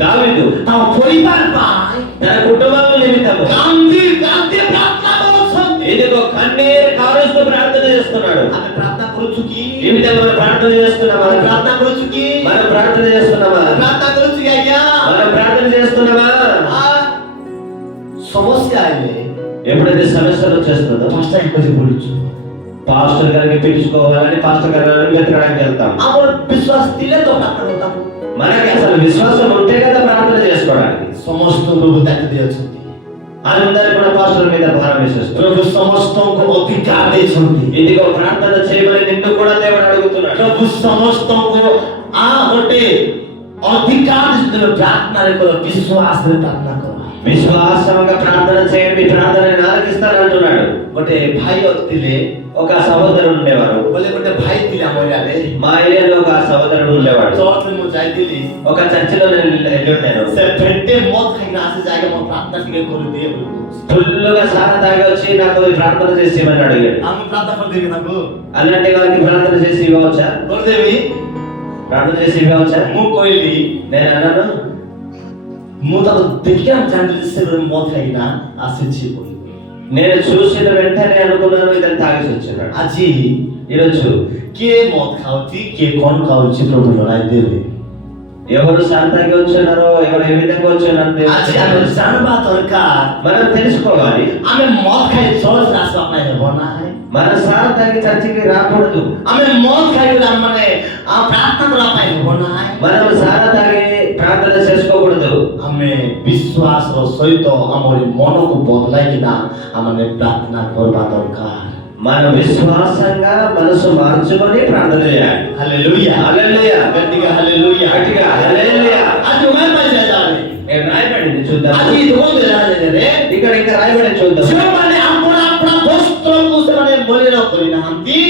దావీదు তাও পরিবার পায় తన కుటుంబం నిమిత్తము কান্দি কান্দি প্রার্থনা করছেন ఇదిగో కన్నీరు కారుస్తూ ప్రార్థన చేస్తున్నాడు. আমি প্রার্থনা করছি কি ఈ విధంగా మనం ప్రార్థన చేస్తున్నామా? আমি প্রার্থনা করছি কি మనం ప్రార్థన చేస్తున్నామా? প্রার্থনা করছি అయ్యా మనం ప్రార్థన చేస్తున్నామా? సమస్య আইলে ఎప్పుడైతే సమస్యలు వచ్చేస్తుందో পাঁচটা কাছে বলছি పాస్టర్ గారికి పిలుచుకోవాలని పాస్టర్ గారిని వెతకడానికి వెళ్తాం. আমার বিশ্বাস দিলে তো প্রার্থনা করতাম మనకి అసలు విశ్వాసం ఉంటే కదా ప్రార్థన చేసుకోవడానికి. সমস্ত প্রভু দায়িত্ব দিয়েছেন అందరూ కూడా పాస్టర్ మీద భారం వేసేస్తారు. ప్రభు సమస్తకు అధికార ଦେଇଛନ୍ତି ఇదిగో ప్రార్థన చేయమని నిన్ను కూడా దేవుడు అడుగుతున్నాడు. ప్రభు సమస్తకు ଗୋଟେ ଅଧିକାର ଦେଇଛନ୍ତି ପ୍ରାର୍ଥନାରେ କର ବିଶ୍ୱାସରେ ପ୍ରାର୍ଥନା କର విశ్వాసంగా ప్రార్థన చేయండి, మీ ప్రార్థనని ఆలకిస్తాను అంటున్నాడు. ଗୋଟେ ଭାଇ ଥିଲେ ఒక సహోదరుడు ఉండేవారు. ବୋଲେ ଗୋଟେ ଭାଇ ଥିଲେ ଆମ ଏରିଆରେ మా ఏరియాలో ఒక సహోదరుడు ఉండేవాడు. ଚର୍ଚ୍ଚରେ ମୁଁ ଯାଇଥିଲି ఒక చర్చిలో నేను వెళ్ళాను. ସେ పెట్టి మోత ଖାଇକିନା ଆସି ଯାଇକି ମୋ ପ୍ରାର୍ଥନା ଟିକେ କରିଦିଏ ఫుల్లుగా సారా తాగి వచ్చి నాకు ఈ ప్రార్థన చేసి ఇవ్వమని అడిగాడు. ଆମେ ପ୍ରାର୍ଥନା କରିଦେବି ତାଙ୍କୁ అలాంటి వాళ్ళకి ప్రార్థన చేసి ఇవ్వవచ్చా? କରିଦେବି ప్రార్థన చేసి ఇవ్వవచ్చా? ମୁଁ କହିଲି నేను అన్నాను, ମୁଁ ତାକୁ ଦେଖିକି ଜାଣିଲି ସେ ମଦ ଖାଇକିନା ଆସିଛି ବୋଲି నేను చూసిన వెంటనే అనుకున్నాను ఇతను తాగేసి వచ్చాడు. ଆଜି ఈరోజు କିଏ ମଦ ଖାଉଛି କିଏ କଣ ଖାଉଛି ପ୍ରଭୁ ଜଣାଇ ଦେବେ ఎవరు సారా తాగి వచ్చున్నారో ఎవరు ఏ విధంగా వచ్చున్నారో ଆଜି ଆମେ ଜାଣିବା ଦରକାର మనం తెలుసుకోవాలి. ଆମେ ମଦ ଖାଇ ଚର୍ଚ୍ଚ ଆସିବା ପାଇଁ ହେବ ନାହିଁ మన సారా తాగి చర్చికి రాకూడదు. ଆମେ ମଦ ଖାଇକି ମାନେ ପ୍ରାର୍ଥନା କରିବା ପାଇଁ ହେବ ନାହିଁ మనం సారా తాగి ప్రార్థన చేసుకోకూడదు. ଆମେ ବିଶ୍ୱାସର ସହିତ ଆମର ମନକୁ ବଦଳାଇକିନା ଆମେ ପ୍ରାର୍ଥନା କରିବା ଦରକାର మన విశ్వాసంగా మనసు మార్చుకొని ప్రార్థన చేయాలి. హల్లెలూయా హల్లెలూయా గట్టిగా హల్లెలూయా గట్టిగా హల్లెలూయా. అది మేము చేయాలి నేను రాయబడింది చూద్దాం. అది ఇదిగోండి రాజరే ఇక్కడ ఇంకా రాయబడి చూద్దాం. ସେମାନେ ଆପଣ ଆପଣ ବସ୍ତ୍ରକୁ ସେମାନେ ମଳିନ କରିନାହାନ୍ତି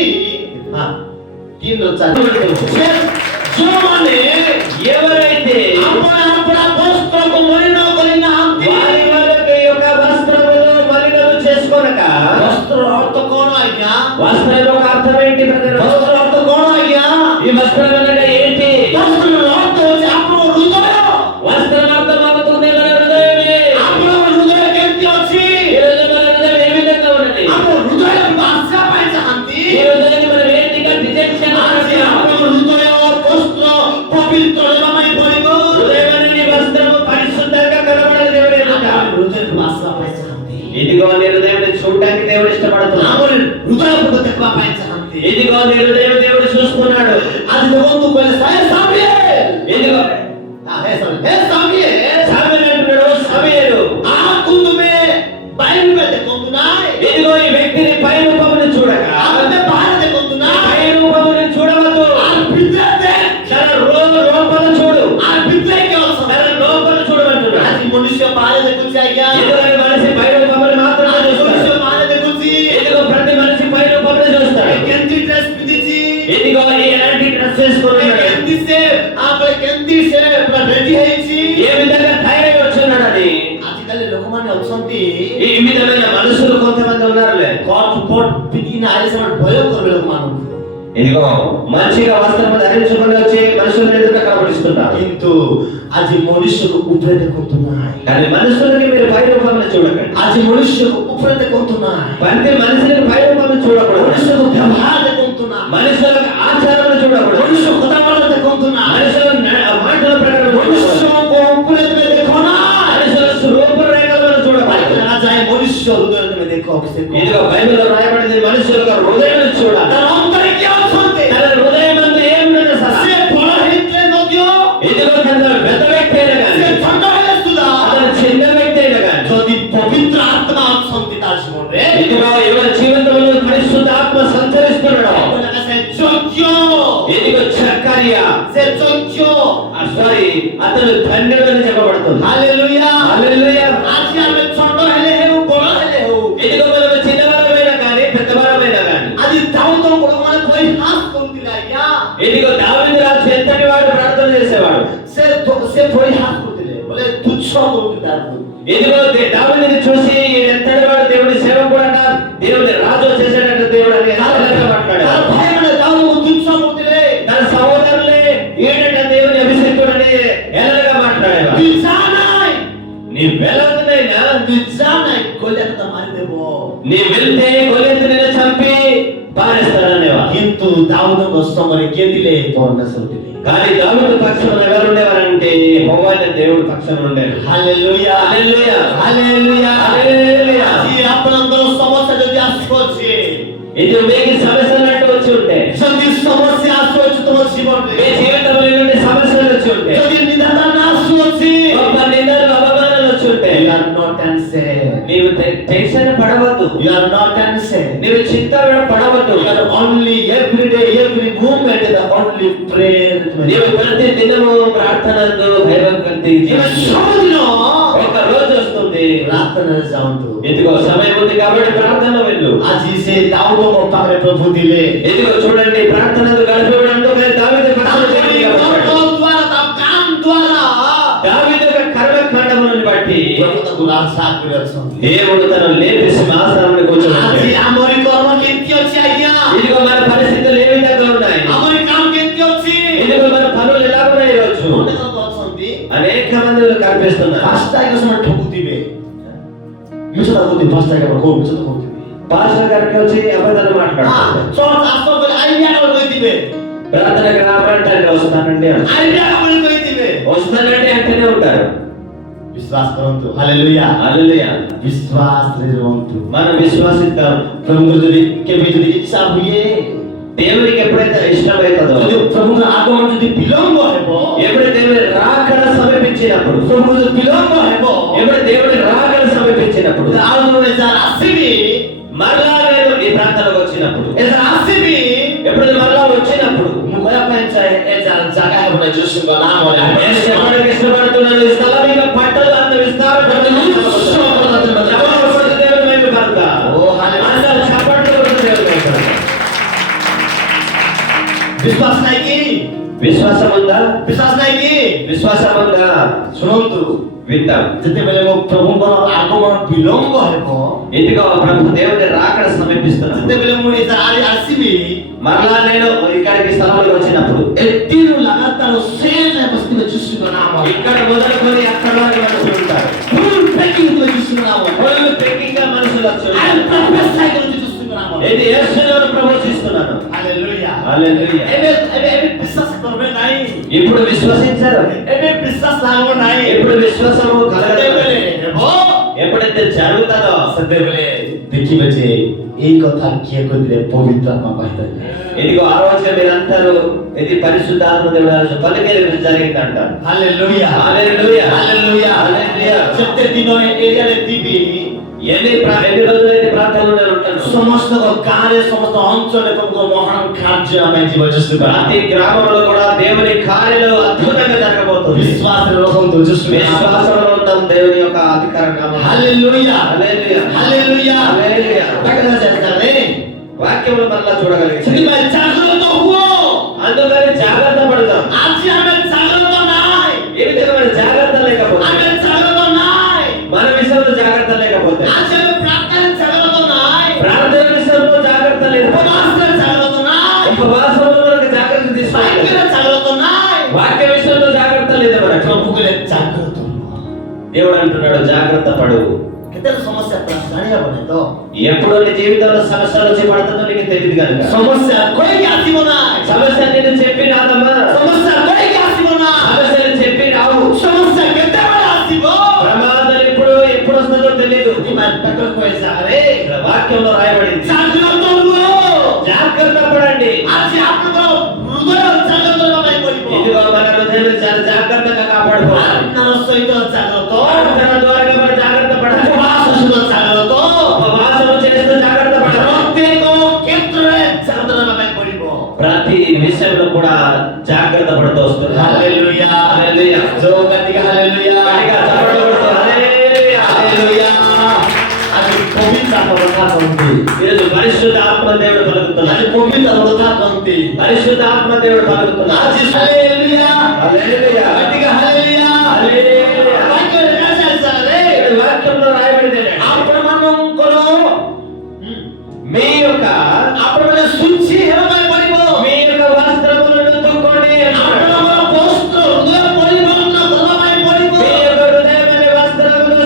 ଯେଉଁମାନେ ఎవరైతే ଆପଣ ଆପଣ ବସ୍ତ୍ରକୁ ମଳିନ କରିନାହାନ୍ତି వారి వాళ్ళకి యొక్క వస్త్రములు మలినము చేసుకొనక. ବସ୍ତ୍ର ଅର୍ଥ କଣ ଆଜ୍ଞା వస్త్రం యొక్క అర్థం ఏంటి బ్రదర్? ବସ୍ତ୍ର ଅର୍ଥ କଣ ଆଜ୍ଞା ఈ వస్త్రం అంటే ఏంటి? ବସ୍ତ୍ର ଅର୍ଥ ହେଉଛି ଆପଣଙ୍କ ହୃଦୟ వస్త్రం అర్థం అవుతుంది మన హృదయమే. ଆପଣଙ୍କ ହୃଦୟ କେମିତି ଅଛି ఈ రోజు మన హృదయం ఏ విధంగా ఉన్నది? ଆପଣ ହୃଦୟକୁ ଆସିବା ପାଇଁ ଚାହାନ୍ତି ఈ హృదయాన్ని మనం ఏంటిగా రిజెక్షన్ ଆଜି ଆପଣଙ୍କ ହୃଦୟ ବସ୍ତ୍ର ପବିତ୍ର ହେବା ପାଇଁ ପଡ଼ିବ హృదయం అనే వస్త్రము పరిశుద్ధంగా కనబడాలి దేవుని ఎదుట. ହୃଦୟକୁ ଆସିବା ପାଇଁ ଚାହାନ୍ତି ఇదిగో నీ హృదయాన్ని చూడడానికి దేవుడు ఇష్టపడుతున్నాడు. ଆମର ହୃଦୟକୁ ଦେଖିବା ପାଇଁ ଚାହାନ୍ତି ఇదిగో నీ హృదయం దేవుడు చూస్తున్నాడు. ଆଜି ଦେଖନ୍ତୁ କହିଲେ ହେ ସାମୁଏଲ ఇదిగో ହେ ସାମୁଏଲ సామెత అంటున్నాడు, సమయలు ଆକୁ ତୁମେ ବାଇబଲ ଦେଖନ୍ତୁ ନାହିଁ ఇదిగో ఈ వ్యక్తిని పై రూపమును చూడక ଆମେ ବାହାରେ ଦେଖନ୍ତୁ ନାହିଁ పై రూపమును చూడవద్దు. ଆର ଭିତରେ ଦେଖ తన లోపల చూడు. ଆର ଭିତରେ କି ଅଛ తన లోపల చూడమంటున్నాడు. ଆଜି ମନୁଷ୍ୟ ବାହାରେ ଦେଖୁଛି ଆଜ୍ଞା ఎందుకంటే మనిషి పై రూపమును మాత్రమే ଆଜି చూస్తాడు. ମନୁଷ୍ୟ ବାହାରେ ଦେଖୁଛି ఇదిగో ప్రతి మనిషి పై రూపమును చూస్తాడు. କେମିତି ଡ୍ରେସ୍ ପିନ୍ଧିଛି ఇదిగో ఈ ఎలాంటి డ్రెస్ వేసుకున్నాడు, କେମିତି ସେ આપણે କେମିତି ସେ ପୁରା ରେଡି ହେଇଛି ఏ విధంగా తయారై వచ్చున్నాడని. ଆଜିକାଲି ଲୋକମାନେ ଅଛନ୍ତି ఈ విధమైన మనుషులు కొంతమంది ఉన్నారులే. కోట్ కోట్ పిగిన ఆయిల్ ସେମାନେ ଭୟ କରିବେ ଲୋକମାନଙ୍କୁ ఇదిగో మంచిగా వస్త్రం ధరించుకొని వచ్చి మనుషుల ఎదుట కనబడిస్తున్నారు. କିନ୍ତୁ ଆଜି ମନୁଷ୍ୟକୁ ଉପରେ ଦେଖନ୍ତୁ ନାହିଁ కానీ మనుషులకి మీరు పై రూపంలో చూడకండి. ଆଜି ମନୁଷ୍ୟକୁ ଉପରେ ଦେଖନ୍ତୁ ନାହିଁ ప్రతి మనిషిని పై రూపంలో చూడకూడదు. ମନୁଷ୍ୟକୁ ବ୍ୟବହାର ଦେଖନ୍ତୁ ନାହିଁ మనుషులకు ఆచారాలు చూడకూడదు. ମନୁଷ୍ୟ କଥାବାର୍ତ୍ତା ଦେଖନ୍ତୁ ନାହିଁ మనుషుల మాటల ప్రకారం చూడకూడదు. ମନୁଷ୍ୟକୁ ଉପରେ ତୁମେ ଦେଖ ନାହିଁ మనుషుల రూపురేఖలను చూడకూడదు. ଯାଏ ମନୁଷ୍ୟ ହୃଦୟରେ ତୁମେ ଦେଖ ఇదిగో బైబిల్లో రాయబడింది మనుషుల హృదయం చూడాలి. ତାର ଅନ୍ତରେ କିଏ ଅଛନ୍ତି తన హృదయం అందు ఏమున్నది అసలు? ସେ ବଡ଼ ହେଇଥିଲେ ମଧ୍ୟ ఇదిగో తన పెద్ద వ్యక్తి అయినా ସେ కానీ ଛୋଟ ହେଲେ ସୁଦ୍ଧା అతను చిన్న వ్యక్తి అయినా కానీ ଯଦି ପବିତ୍ର ଆତ୍ମା ଅଛନ୍ତି ତା ଜୀବନରେ ఇదిగో ఎవరి జీవితంలో పరిశుద్ధ ఆత్మ సంచరిస్తున్నాడు. ସେ ଯୋଗ୍ୟ ఇదిగో చక్కర్య ସେ ଯୋଗ୍ୟ సారీ అతను ధన్యుడని చెప్పబడుతుంది. ହାଲେଲୁୟା హల్లెలూయా. ଆଜି ଆମେ ଛୋଟ ହେଲେ ହେଉ ବଡ଼ ହେଲେ ହେଉ ఇదిగో మనం చిన్నవారమైనా కానీ పెద్దవారమైనా కానీ ଆଜି ଦାଉଦ ଲୋକମାନେ ପରିହାସ କରୁଥିଲେ ଆଜ୍ଞା ఇదిగో దావీదు రాజు ఎంతటి వాడు ప్రార్థన చేసేవాడు. ସେ ପରିହାସ କରୁଥିଲେ ବୋଲେ ତୁଚ୍ଛ କରୁଥିଲେ ତାକୁ ఇదిగో దావీదుని చూసి ఎంతటి వాడు దేవుడి సేవకుడు అంట, దేవుడి రాజు చేసేటట్టు దేవుడు అని మాట్లాడాడు. ତାର ଭାଇମାନେ ଦାଉଦକୁ ତୁଚ୍ଛ କରୁଥିଲେ తన సహోదరులే ఏంటంటే దేవుని అభిషేకుడు అని నీ వెళ్ళదనైనా నిజాన్ని గొల్లెంత మారిదేమో నీ వెళ్తే గొలియతు నిన్ను చంపి పారేస్తాడనేవా. କିନ୍ତୁ ଦାଉଦଙ୍କ ସମୟରେ କିଏ ଥିଲେ? ପରମେଶ୍ୱର ଥିଲେ। కానీ దావీదు పక్షాన ఎవరు ఉండేవారంటే యెహోవా అనే దేవుడు పక్షాన ఉండేవారు. ହାଲେଲୁୟା హల్లెలూయా ହାଲେଲୁୟା హల్లెలూయా. ଆଜି ଆପଣଙ୍କର ସମସ୍ୟା ଯଦି ଆସୁଅଛି, ఇది మీకు సమస్యలు అంటూ వచ్చి ఉంటే, ଯଦି ସମସ୍ୟା ଆସୁଅଛି ତୁମ ଜୀବନରେ, మీ జీవితంలో ఎటువంటి సమస్యలు వచ్చి ఉంటే, ଯଦି ନିଦାନ ଆସୁଅଛି, గొప్ప నిందలు అవమానాలు వచ్చి ఉంటే, you are not answered. నీవు tension పడవద్దు, You are not answered. నీవు చింత పడవద్దు. You are only every day, every moment the only prayer. నీవు ప్రతి దినము ప్రార్థనలు భయభక్తి ସବୁଦିନ ఒక రోజు వస్తుంది, ପ୍ରାର୍ଥନାରେ ଯାଆନ୍ତୁ। ఇదిగో సమయం ఉంది కాబట్టి ప్రార్థన వెళ్ళు. ଆଜି ସେ ଦାଉଦଙ୍କ ପାଖରେ ପ୍ରଭୁ ଥିଲେ। ఇదిగో చూడండి, ప్రార్థనలు గడిపేవాడు దావీదు పక్షాన దేవుని କର୍ମ ଦ୍ୱାରା ତା କାମ ଦ୍ୱାରା దావీదు యొక్క కర్మకాండములను బట్టి ପ୍ରଭୁ ତାକୁ ରାଜା କରି ଅଛନ୍ତି। దేవుడు తను లేపి సింహాసనాన్ని కూర్చోబెట్టాడు. ଆଜି ଆମରି କର୍ମ କେମିତି ଅଛି ଆଜ୍ଞା? ఇదిగో మన పరిస్థితులు ఏ విధంగా ఉన్నాయి, ଆମରି କାମ କେମିତି ଅଛି? ఇదిగో మన పనులు ఎలా ఉన్నాయి ఈ రోజు. ଅନେକ ଲୋକ ଅଛନ୍ତି అనేక మంది కనిపిస్తున్నారు. ପାଞ୍ଚଟା ଏକ ସମୟ ଠକୁଥିବେ। ମିଛ କହୁଥିବେ, ପାଞ୍ଚଟା ଏକ କୋଉ ମିଛ କହୁଥିବେ। పాస్టర్ గారికి వచ్చి అబద్ధాలు మాట్లాడుతున్నారు. ଚର୍ଚ୍ଚ ଆସ ବୋଲି ଆଇଡ଼ିଆ କହିଥିବେ, ప్రార్థనకు రావడానికి వస్తానండి అంటారు. ଆଇଡ଼ିଆ ବୋଲି କହିଥିବେ। వస్తానండి అంటేనే ఉంటారు. ବିଶ୍ୱାସ କରନ୍ତୁ। ହାଲେଲୁୟା హల్లెలూయా. ବିଶ୍ୱାସରେ ରୁହନ୍ତୁ। మనం విశ్వాసిద్దాం. ପ୍ରଭୁଙ୍କର ଯଦି କେବେ ଯଦି ଇଚ୍ଛା ହୁଏ, దేవునికి ఎప్పుడైతే ఇష్టమైతుందో, ଯଦି ପ୍ରଭୁଙ୍କ ଆଗମନ ଯଦି ବିଳମ୍ବ ହେବ, ఎప్పుడు దేవుని రాకడ సమీపించినప్పుడు, ପ୍ରଭୁ ଯଦି ବିଳମ୍ବ ହେବ, ఎప్పుడు దేవుని రాకడ సమీపించినప్పుడు, ଆଉ ଜଣେ ଯାହା ଆସିବି, మరలా నేను ఈ ప్రాంతాలకు వచ్చినప్పుడు, ଏଥର ଆସିବି, ఎప్పుడు మరలా వచ్చినప్పుడు ମୁଁ କହିବା ପାଇଁ ଚାହେଁ ଏ ଜାଗା ହେବ ନା ଯୀଶୁଙ୍କ ନାମରେ। నేను చెప్పడానికి ఇష్టపడుతున్నాను, ఈ స్థలం ఇక పట్టదు అంత విస్తారపడుతుంది. ఎవరు దేవుని వైపు కనుక ఓ హల్లెలూయా। అందరూ చప్పట్లు కొడుతూ దేవుని వైపు కనుక. ବିଶ୍ୱାସ ନାହିଁ କି? విశ్వాసం ఉందా? ବିଶ୍ୱାସ ନାହିଁ କି? విశ్వాసం ఉందా? ଶୁଣନ୍ତୁ, విందాం. ଯେତେବେଳେ ମୋ ପ୍ରଭୁଙ୍କର ଆଗମନ ବିଳମ୍ବ ହେବ, ఇదిగో ప్రభు దేవుని రాకడ సమీపిస్తున్నాను, ଯେତେବେଳେ ମୁଁ ଆସିବି, మరలా నేను ఇక్కడికి స్థలానికి వచ్చినప్పుడు ଏତିରୁ ଲଗାତାର ସେ ଯାଏ ବସିଥିବେ ଯୀଶୁଙ୍କ ନାମରେ। ఇక్కడ మొదలుకొని అక్కడ వరకు మనుషులు ఉంటారు. ଫୁଲ୍ ପ୍ୟାକିଂ ଥିବେ ଯୀଶୁଙ୍କ నామରେ। వాళ్ళు పెక్కింగ్గా మనుషులు వచ్చి I ఉంటారు. prophesy କରୁଛି ଯୀଶୁଙ୍କ ନାମରେ। ఇది యేసును ప్రవచిస్తున్నాను. ହାଲେଲୁୟା। హల్లెలూయా. ଏବେ ବିଶ୍ୱାସ କରିବେ ନାହିଁ, ఇప్పుడు విశ్వసించారు, ଏବେ ବିଶ୍ୱାସ ଲାଗିବ ନାହିଁ। ఇప్పుడు విశ్వాసము కలగదు. ଯେତେବେଳେ ହେବ, ఎప్పుడైతే జరుగుతుందో ସେତେବେଳେ ଦେଖିବେ ଯେ ଏଇ କଥା କିଏ କହିଥିଲେ? ପବିତ୍ର ଆତ୍ମା କହିଥିଲେ। ఇదిగో ఆ రోజు మీరంటారు ఇది పరిశుద్ధాత్మ దేవుడు పలికేది జరిగింది అంటారు. ହାଲେଲୁୟା హల్లెలూయా. ହାଲେଲୁୟା। హల్లెలూయా. ଯେତେ ଦିନ ଏ ଏରିଆରେ ଥିବି, ఎన్ని రోజులైతే ప్రార్థనలో నేను ఉంటాను, ସମସ୍ତ ଗାଁରେ ସମସ୍ତ ଅଞ୍ଚଳରେ ପ୍ରଭୁଙ୍କ ମହାନ କାର୍ଯ୍ୟ ଆମେ ଯିବ ଯୀଶୁ। ప్రతి గ్రామంలో కూడా దేవుని కార్యాలు అద్భుతంగా జరగబోతుంది. విశ్వాసରେ ରଖନ୍ତୁ ଯୀଶୁ। విశ్వాసంలో ఉంటాం దేవుని యొక్క అధికారం నామమున. ହାଲେଲୁୟା హల్లెలూయా. ହାଲେଲୁୟା। హల్లెలూయా. ప్రకటన చేస్తారే, వాక్యములు మనలా చూడగలిగాం. ସେଥିପାଇଁ ଜାଗ୍ରତ ହୁଅ। అందుకని జాగ్రత్త పడదాం. ଆଜି ଆମେ ଜାଗ୍ରତ ନାହିଁ, ఏ విధంగా మన జాగ్రత్త లేకపోతే, ଆମେ ଜାଗ୍ରତ ନାହିଁ। మన విషయంలో జాగ్రత్త లేకపోతే, ଆଜି ଆମେ ପ୍ରାର୍ଥନାରେ ଜାଗ୍ରତ ନାହିଁ, ప్రార్థన విషయంలో జాగ్రత్త లేదు, ଉପବାସରେ ଜାଗ୍ରତ ନାହିଁ, ఉపవాసంలో మనకు జాగ్రత్త తీసుకోవాలి, ବାକ୍ୟରେ ଜାଗ୍ରତ ନାହିଁ। వాక్య విషయంలో జాగ్రత్త లేదు మనకు. ପ୍ରଭୁ କହିଲେ ଜାଗ୍ରତ ହୁଅ। దేవుడు అంటున్నాడు జాగ్రత్త పడు. କେତେ ସମସ୍ୟା ଜାଣିହବନି ତ? ఎప్పుడు నీ జీవితంలో సమస్యలు వచ్చి పడుతుందో నీకు తెలియదు కనుక ସମସ୍ୟା କହିକି ଆସିବ ନାହିଁ, సమస్య నేను చెప్పి రాదమ్మా, ସମସ୍ୟା କହିକି ଆସିବ ନାହିଁ, సమస్యలు చెప్పి రావు. ସମସ୍ୟା କେତେବେଳେ ଆସିବ? ప్రమాదం ఎప్పుడు వస్తుందో తెలియదు. ତାଙ୍କର କହିସାରେ ఇక్కడ వాక్యంలో రాయబడింది ଜାଗ୍ରତ ରୁହ। జాగ్రత్త పడండి. ଆଜି ଆପଣଙ୍କର ହୃଦୟ ଜାଗ୍ରତ ହେବା ପାଇଁ ପଡ଼ିବ। ఇదిగో మన హృదయాన్ని చాలా జాగ్రత్తగా కాపాడుకోవాలి. ଆତ୍ମାର ସହିତ ଜାଗ୍ରତ, ప్రార్థన ద్వారా మనం జాగ్రత్త పడాలి, ଉପବାସ ସହିତ ଜାଗ୍ରତ, ఉపవాసం చేస్తూ జాగ్రత్త పడాలి. ପ୍ରତ୍ୟେକ କ୍ଷେତ୍ରରେ ଜାଗ୍ରତ ହେବା ପାଇଁ ପଡ଼ିବ। ప్రతి విషయంలో కూడా జాగ్రత్త పడుతూ వస్తున్నారు. ହାଲେଲୁୟା హల్లెలూయా. ଯୋଉ ଗତିକେ ହାଲେଲୁୟା గట్టిగా చప్పట్లు కొడుతూ హల్లెలూయా. ହାଲେଲୁୟା। ଆଜି ପବିତ୍ର କଥା କହନ୍ତି, ఈరోజు పరిశుద్ధ ఆత్మ దేవుడు పలుకుతున్నాడు. ଆଜି ପବିତ୍ର କଥା କହନ୍ତି, పరిశుద్ధ ఆత్మ దేవుడు పలుకుతున్నాడు. ଆଜି ହାଲେଲୁୟା హల్లెలూయా. ଗତିକେ ହାଲେଲୁୟା। హల్లెలూయా. ବାକ୍ୟରେ ଲେଖାଯାଇଛି, ఇక్కడ వాక్యంలో రాయబడింది ଆପଣମାନଙ୍କର మీ యొక్క ଆପଣମାନେ ଶୁଚି ହେବା ପାଇଁ ପଡ଼ିବ। మీ యొక్క వస్త్రములను తుక్కోండి. ଆପଣଙ୍କର ବସ୍ତ୍ର ହୃଦୟ ପରିବର୍ତ୍ତନ କରିବା ପାଇଁ ପଡ଼ିବ। మీ యొక్క హృదయమైన వస్త్రములు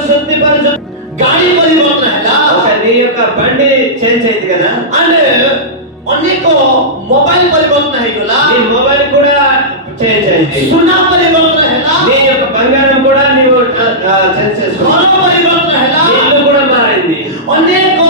చేంజ్ చేసుకున్నాం. ଘର ପରିବର୍ତ୍ତନ ହେଲା, ఇల్లు కూడా మారింది. ଅନେକ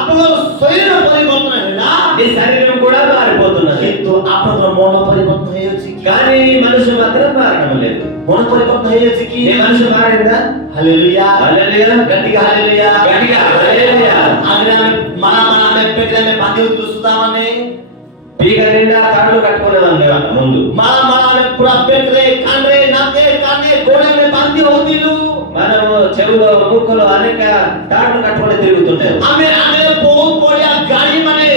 ଆପଣଙ୍କର ଶରୀର ପରିବର୍ତ୍ତନ ହେଲା, నీ శరీరం కూడా మారిపోతున్నది. କିନ୍ତୁ ଆପଣଙ୍କର ମନ ପରିବର୍ତ୍ତନ ହେଇଯାଉଛି କି? కానీ నీ మనసు మాత్రం మారడం లేదు. ମନ ପରିବର୍ତ୍ତନ ହେଇଯାଉଛି କି? నీ మనసు మారిందా? ହାଲେଲୁୟା, హల్లెలూయా. గట్టిగా ହାଲେଲୁୟା, గట్టిగా హల్లెలూయా. ଆଗରେ ଆମେ ମାଳା ଆମେ ପେଟରେ ଆମେ ବାନ୍ଧି ହଉଥିଲୁ ସୂତା ମାନେ, పీక నిండా తాళ్ళు కట్టుకునే వాళ్ళు ముందు. ମାଳା ଆମେ ପୁରା ପେଟରେ କାନରେ ନାକେ କାନେ ଗୋଡେ ଆମେ ବାନ୍ଧି ହଉଥିଲୁ. మనము చెవులో ముక్కులో అనేక తాళ్ళు కట్టుకొని తిరుగుతుంటాం. ଆମେ ଆଗରେ ବହୁତ ବଢିଆ ଗାଡି ମାନେ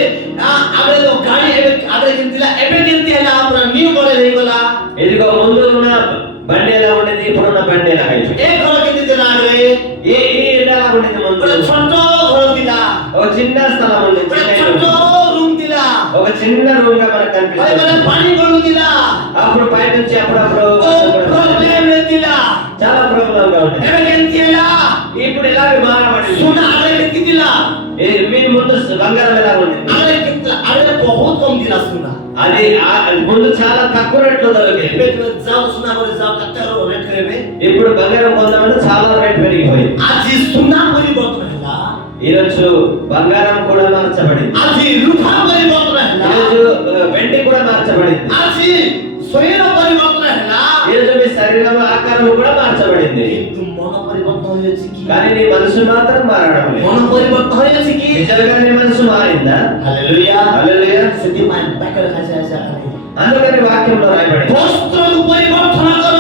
ଆଗରେ ଗାଡି ଏବେ ଆଗରେ କେମିତି ଥିଲା, ଏବେ କେମିତି ହେଲା ପୁରା ନ୍ୟୁ ମଡେଲ ହେଇଗଲା. ఇదిగో ముందు ఉన్న బండి ఎలా ఉండేది, ఇప్పుడున్న బండి ఎలా అయిపోయింది. ଏ ଘର କେମିତି ଥିଲା ଆଗରେ, ఈ ఇల్లు ఎలా ఉండేది ముందు? ଗୋଟେ ଛୋଟ ଘର ଥିଲା, ఒక చిన్న స్థలం ఉండేది, ଗୋଟେ చిన్న ଛୋଟ ఇల్లు. ରୁମ ଥିଲା, ఒక చిన్న రూమ్ గా మనకు కనిపిస్తుంది. ମାନେ ପାଣି ଗଳୁଥିଲା, అప్పుడు పై నుంచి అప్పుడప్పుడు ପ୍ରୋବ୍ଲେମ ଥିଲା. చాలా ప్రాబ్లం గా ఉండేది. ଏବେ କେମିତି ହେଲା, ఇప్పుడు ఇలాగే మారబడింది. ସୁନା ଆଗରେ କେମିତି ଥିଲା, మీ ముందు బంగారం ఎలా ఉండేది? ଆଗରେ କେମିତି ଥିଲା, ଆଗରେ ବହୁତ କମ ଥିଲା ସୁନା. అది ముందు చాలా తక్కువ రేట్లో దొరికేది. ଏବେ ତୁମେ ଯାଅ ସୁନା କରି ଯାଅ, କେତେ ରେଟ୍ କରିବେ. ఇప్పుడు బంగారం పొందామంటే చాలా రేట్ పెరిగిపోయింది. ଆଜି ସୁନା ପରିବର୍ତ୍ତନ ହେଲା, ఈ రోజు బంగారం కూడా మార్చబడింది. ଆଜି ରୂପା ପରିବର୍ତ୍ତନ ହେଲା, ఈ రోజు వెండి కూడా మార్చబడింది. ଆଜି ଶରୀର ପରିବର୍ତ୍ତନ ହେଲା, ఈ రోజు మీ శరీరం ఆకారం కూడా మార్చబడింది. କିନ୍ତୁ ମନ ପରିବର୍ତ୍ତନ ହୋଇଛି କି? కానీ నీ మనసు మాత్రం మారడం లేదు. ମନ ପରିବର୍ତ୍ତନ ହୋଇଛି କି? నిజంగా నీ మనసు మారిందా? ହାଲେଲୁୟା, హల్లెలూయా. ସେଥିପାଇଁ ବାକ୍ୟରେ ଲେଖାଯାଇଛି, అందుకని వాక్యంలో రాయబడింది, ବସ୍ତ୍ରକୁ ପରିବର୍ତ୍ତନ କର,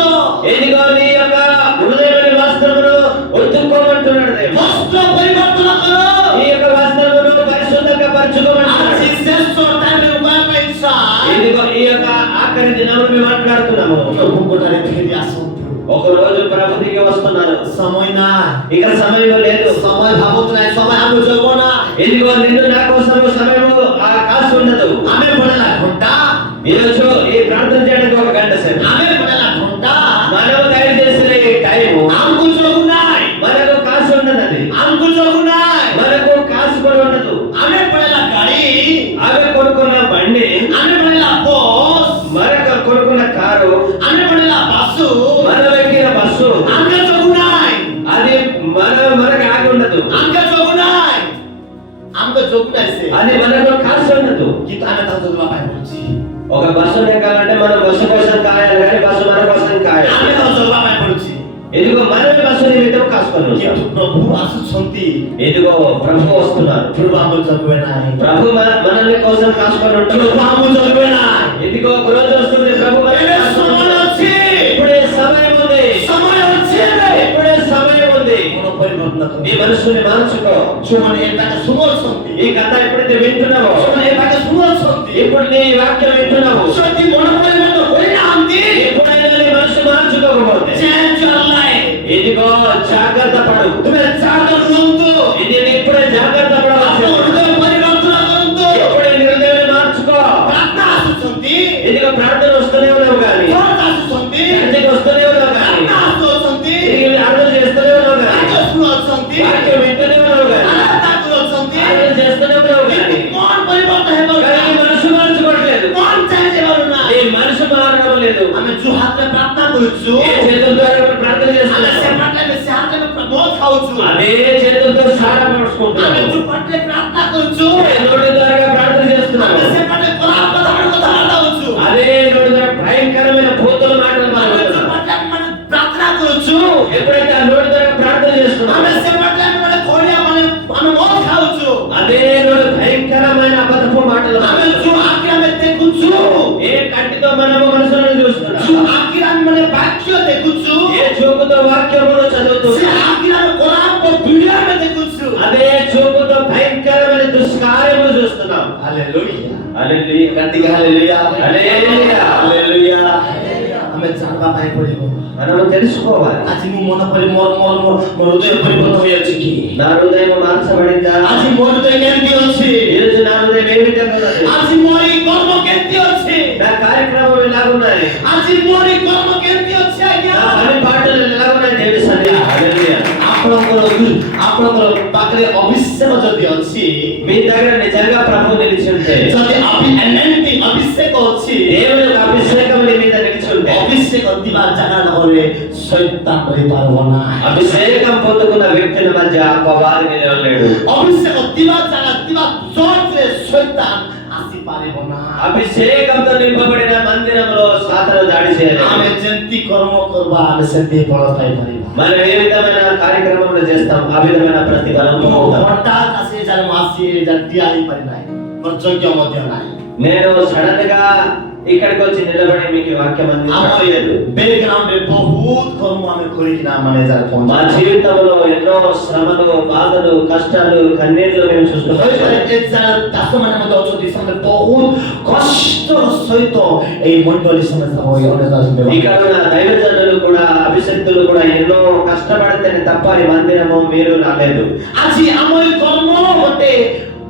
ఇదిగో నీ యొక్క హృదయమైన వస్త్రమును ఉతుక్కోమంటున్నాడు దేవుడు. ବସ୍ତ୍ର ପରିବର୍ତ୍ତନ କର. ఈ యొక్క వస్త్రమును పరిశుద్ధంగా పరచుకోమంటున్నాడు. ଆଜି ଶେଷ ଟାଇମରେ କହିବା ପାଇଁ ଇଚ୍ଛା, ఇదిగో ఈ యొక్క ఆఖరి దినములు మేము మాట్లాడుతున్నాము. ପ୍ରଭୁଙ୍କଠାରେ ଫେରି ଆସନ୍ତୁ. ఒక రోజు ప్రభు దిగి వస్తున్నారు. ସମୟ ନା, ఇక సమయం లేదు. ସମୟ ଭାବୁଛୁ ନାହିଁ, ସମୟ ଆମ ଯୋଗ ନା. ఇదిగో నిన్ను నా కోసం సమయము కాసు ఉండదు. ଆମେ ପଳେଇଲା ଘଣ୍ଟା, ఈ రోజు ఈ ప్రార్థన చేయడానికి ఒక గంట సేపు. ଆମେ ପଳେଇଲା ଘଣ୍ଟା, మనము తయారు చేసిన ఈ టైము ଆମକୁ ଯୋଗ ନାହିଁ, మనకు కాసు ఉండదు. ଆମକୁ ଯୋଗ ନାହିଁ. మనకు కాసు కూడా ఉండదు. ଆମେ ପଳେଇଲା ଗାଡି, ఆమె కొనుక్కున్న బండి, ଆମେ ପଳେଇଲା ବସ୍, మరొక కొనుక్కున్న కారు, ଆମେ ପଳେଇଲା ବାସୁ, మనం ఎక్కిన బస్సు, ଆମକୁ ଯୋଗ ନାହିଁ, అది మనకు ఆగి ఉండదు. ଆମକୁ ଯୋଗ ନାହିଁ, ଆମକୁ ଯୋଗ ନାହିଁ ସେ. అది మనకు కాసు ఉండదు. କିନ୍ତୁ ଆମେ ତାକୁ ଯୋଗ ପାଇଁ ପଡୁଛି, ఒక బస్సు ఎక్కాలంటే మనం బస్సు కోసం కాయాలి, కానీ బస్సు మన కోసం కాయాలి. ଆମେ ତାକୁ ଯୋଗ ପାଇଁ పଡୁଛି. ఇదిగో మన బస్సు నిమిత్తం కాసుకొని ఉంటాం. କିନ୍ତୁ ପ୍ରଭୁ ଆସୁଛନ୍ତି, ఇదిగో ప్రభు వస్తున్నారు. ପ୍ରଭୁ ଆମକୁ ଯୋଗବେ ନାହିଁ, ప్రభు మనల్ని కోసం కాసుకొని ఉంటారు. ପ୍ରଭୁ ଆମକୁ ଯୋଗବେ ନାହିଁ. ఇదిగో ఒక రోజు వస్తుంది ప్రభు మనల్ని ଏବେ కాసుకొని ସମୟ ఉంటారు. ଅଛି, ఇప్పుడే సమయం ఉంది. ସମୟ ଅଛି ଏବେ. ఇప్పుడే సమయం ఉంది. ମନ ପରିବର୍ତ୍ତନ କର. నీ మనసుని మార్చుకో. ଯୋଉମାନେ ଏ ପାଖେ ଶୁଣୁଛନ୍ତି, ఈ కథ ఎప్పుడైతే వింటున్నావో, ଯୋଉମାନେ ଏ ପାଖେ ଶୁଣୁଛନ୍ତି, ఇప్పుడు నీ వాక్యం వింటున్నావు, ଯଦି ମନ ପରିବର୍ତ୍ତନ କରିନାହାନ୍ତି, ఎప్పుడైనా నీ మనసు మార్చుకోకపోతే change your life. ఇదిగో జాగ్రత్త పడు. ତୁମେ ଜାଗ୍ରତ ରୁହନ୍ତୁ, ఇది నీ ఇప్పుడే జాగ్రత్త ଆପଣ పడవచ్చు. ହୃଦୟ ପରିବର୍ତ୍ତନ କରନ୍ତୁ. ఎప్పుడే నీ హృదయాన్ని మార్చుకో. ପ୍ରାର୍ଥନା ଆସୁଛନ୍ତି, ఇదిగో ప్రార్థన వస్తూనే ఉన్నావు కానీ, ଖରତ ଆସୁଛନ୍ତି, చర్చకి వస్తూనే ఉన్నావు కానీ, ପ୍ରାର୍ଥନା ଆସୁଛନ୍ତି, ఇది అర్థం చేస్తూనే ఉన్నావు కానీ, ବାକ୍ୟ ଶୁଣୁଛନ୍ତି, వాక్యం వింటూనే ఉన్నావు కానీ, ଆରାଧନା କରୁଛନ୍ତି, అర్థం చేస్తూనే ఉన్నావు కానీ, ମନ ପରିବର୍ତ୍ତନ ହେବ కానీ నీ మనసు మార్చుకోవట్లేదు. ମନ change ହେବାର ନାହିଁ. నీ మనసు మారడం లేదు. ଆମେ ଯୋଉ ହାତରେ ପ୍ରାର୍ଥନା କରୁଛୁ, ఏ చేతుల ద్వారా మనం ప్రార్థన ଆମେ చేస్తున్నాం, ସେ ପାଟରେ ସେ ହାତରେ ମଦ ଖାଉଛୁ, అదే చేతులతో సారా ଆମେ పడుచుకుంటున్నాం. ଯୋଉ ପାଟରେ ପ୍ରାର୍ଥନା କରୁଛୁ, ఏ నోటి ద్వారా ప్రార్థన చేస్తున్నాం, ଆମେ ସେ ପାଟରେ ଖରାପ କଥାବାର୍ତ୍ତା ହଉଛୁ, అదే నోటి ద్వారా భయంకరమైన భూతుల మాటలు ଆମେ ଯୋଉ మాట్లాడుతున్నాం. ପାଟରେ ମାନେ ପ୍ରାର୍ଥନା କରୁଛୁ, ఎప్పుడైతే ఆ నోటి ద్వారా ప్రార్థన చేస్తున్నాం, ଆମେ ସେ ପାଟରେ ମାନେ ଖୋଳିଆ ମାନେ ଆମେ ମଦ ଖାଉଛୁ, అదే నోటి భయంకరమైన అబద్ధపు మాటలు ଆମେ మాట్లాడుతున్నాం. ଯୋଉ ଆଖିରେ ଆମେ ଦେଖୁଛୁ, ఏ కంటితో మనము మనసులను చూస్తున్నాం, ଯୋଉ ଆଖିରେ ଆମେ ମାନେ ବାକ୍ୟ ଦେଖୁଛୁ, ఏ చూపుతో వాక్యమును ସେ చదువుతున్నాం, ଆଖିରେ ଆମେ ଖରାପ ଭିଡିଓ ଆମେ ଦେଖୁଛୁ. అదే చూపుతో భయంకరమైన దుష్కార్యములు చూస్తున్నాం. ହାଲେଲୁୟା, హల్లెలూయా. గట్టిగా ହାଲେଲୁୟା, హల్లెలూయా. ହାଲେଲୁୟା. ଆମେ ଜାଣିବା ପାଇଁ ପଡିବ. మనము తెలుసుకోవాలి, ଆଜି ମୁଁ ମନ କରି ମୋର ହୃଦୟ ପରିବର୍ତ୍ତନ ହୋଇଅଛି କି? నా హృదయం మార్చబడిందా? ଆଜି ମୋ ହୃଦୟ କେମିତି ଅଛି? ఈరోజు నా హృదయం ఏ విధంగా ఉన్నది? ଆଜି ମୋର ଏଇ କର୍ମ କେମିତି ଅଛି? నా కార్యక్రమం ఎలాగున్నాయి? ଆଜି ମୋର ଏଇ କର୍ମ କେମିତି ଅଛି ଆଜ୍ଞା? నా పని పాటలు ఎలాగున్నాయి దేవుని సన్నిధిలో? హల్లెలూయా. ଆପଣଙ୍କର ପାଖରେ ଅଭିଷେକ ଯଦି ଅଛି, మీ దగ్గర నిజంగా ప్రభు నిలిచి ఉంటే, ଯଦି ଅଭିଷେକ ଅଛି, దేవుని యొక్క అభిషేకం నీ మీద నిలిచి ఉంటే, ଅଭିଷେକ ଅଭିଷେକ ଥିବା ଜାଗା ନହେଲେ ଶୈତାନ ରହିପାରିବ ନାହିଁ। అభిషేకం పొందుకున్న వ్యక్తుల మధ్య అపవాది నిలవలేడు. ଅଭିଷେକ ଥିବା ଜାଗା ଥିବା ଚର୍ଚ୍ଚରେ ଶୈତାନ ଆସିପାରିବ ନାହିଁ। అభిషేకంతో నింపబడిన మందిరంలో సాతాను దాడి చేయలేదు. ଆମେ ଯେମିତି କର୍ମ କରିବା ଆମେ ସେମିତି ଫଳ ପାଇପାରିବା। మనం ఏ విధమైన కార్యక్రమంలో చేస్తాం ఆ విధమైన ప్రతిఫలం పొందుతాం. ହଠାତ୍ ଆସି ଯାର ମାସି ଦିଆ ହେଇପାରି ନାହିଁ, ମୋର ଯୋଗ୍ୟ ମଧ୍ୟ ନାହିଁ। నేను సడన్ గా ఇక్కడికి వచ్చి నిలబడి మీకు వాక్యం ଆମ అందించలేదు. ବ୍ୟାକଗ୍ରାଉଣ୍ଡରେ ବହୁତ କର୍ମ ଆମେ କରିକିନା ମାନେ ଯାର మా జీవితంలో ఎన్నో శ్రమలు, బాధలు, కష్టాలు, కన్నీళ్లు మేము చూస్తున్నాం. ଦାସମାନେ ମଧ୍ୟ ଅଛନ୍ତି, ସେମାନେ ବହୁତ କଷ୍ଟର ସହିତ ଏଇ ମଣ୍ଡଳୀ ସମସ୍ୟା ఇక్కడ ఉన్న దైవజనులు కూడా అభిషక్తులు కూడా ఎన్నో కష్టపడితేనే తప్ప ఈ మందిరము మీరు రాలేదు. ଆଜି ଆମ ଏଇ କର୍ମ ଗୋଟେ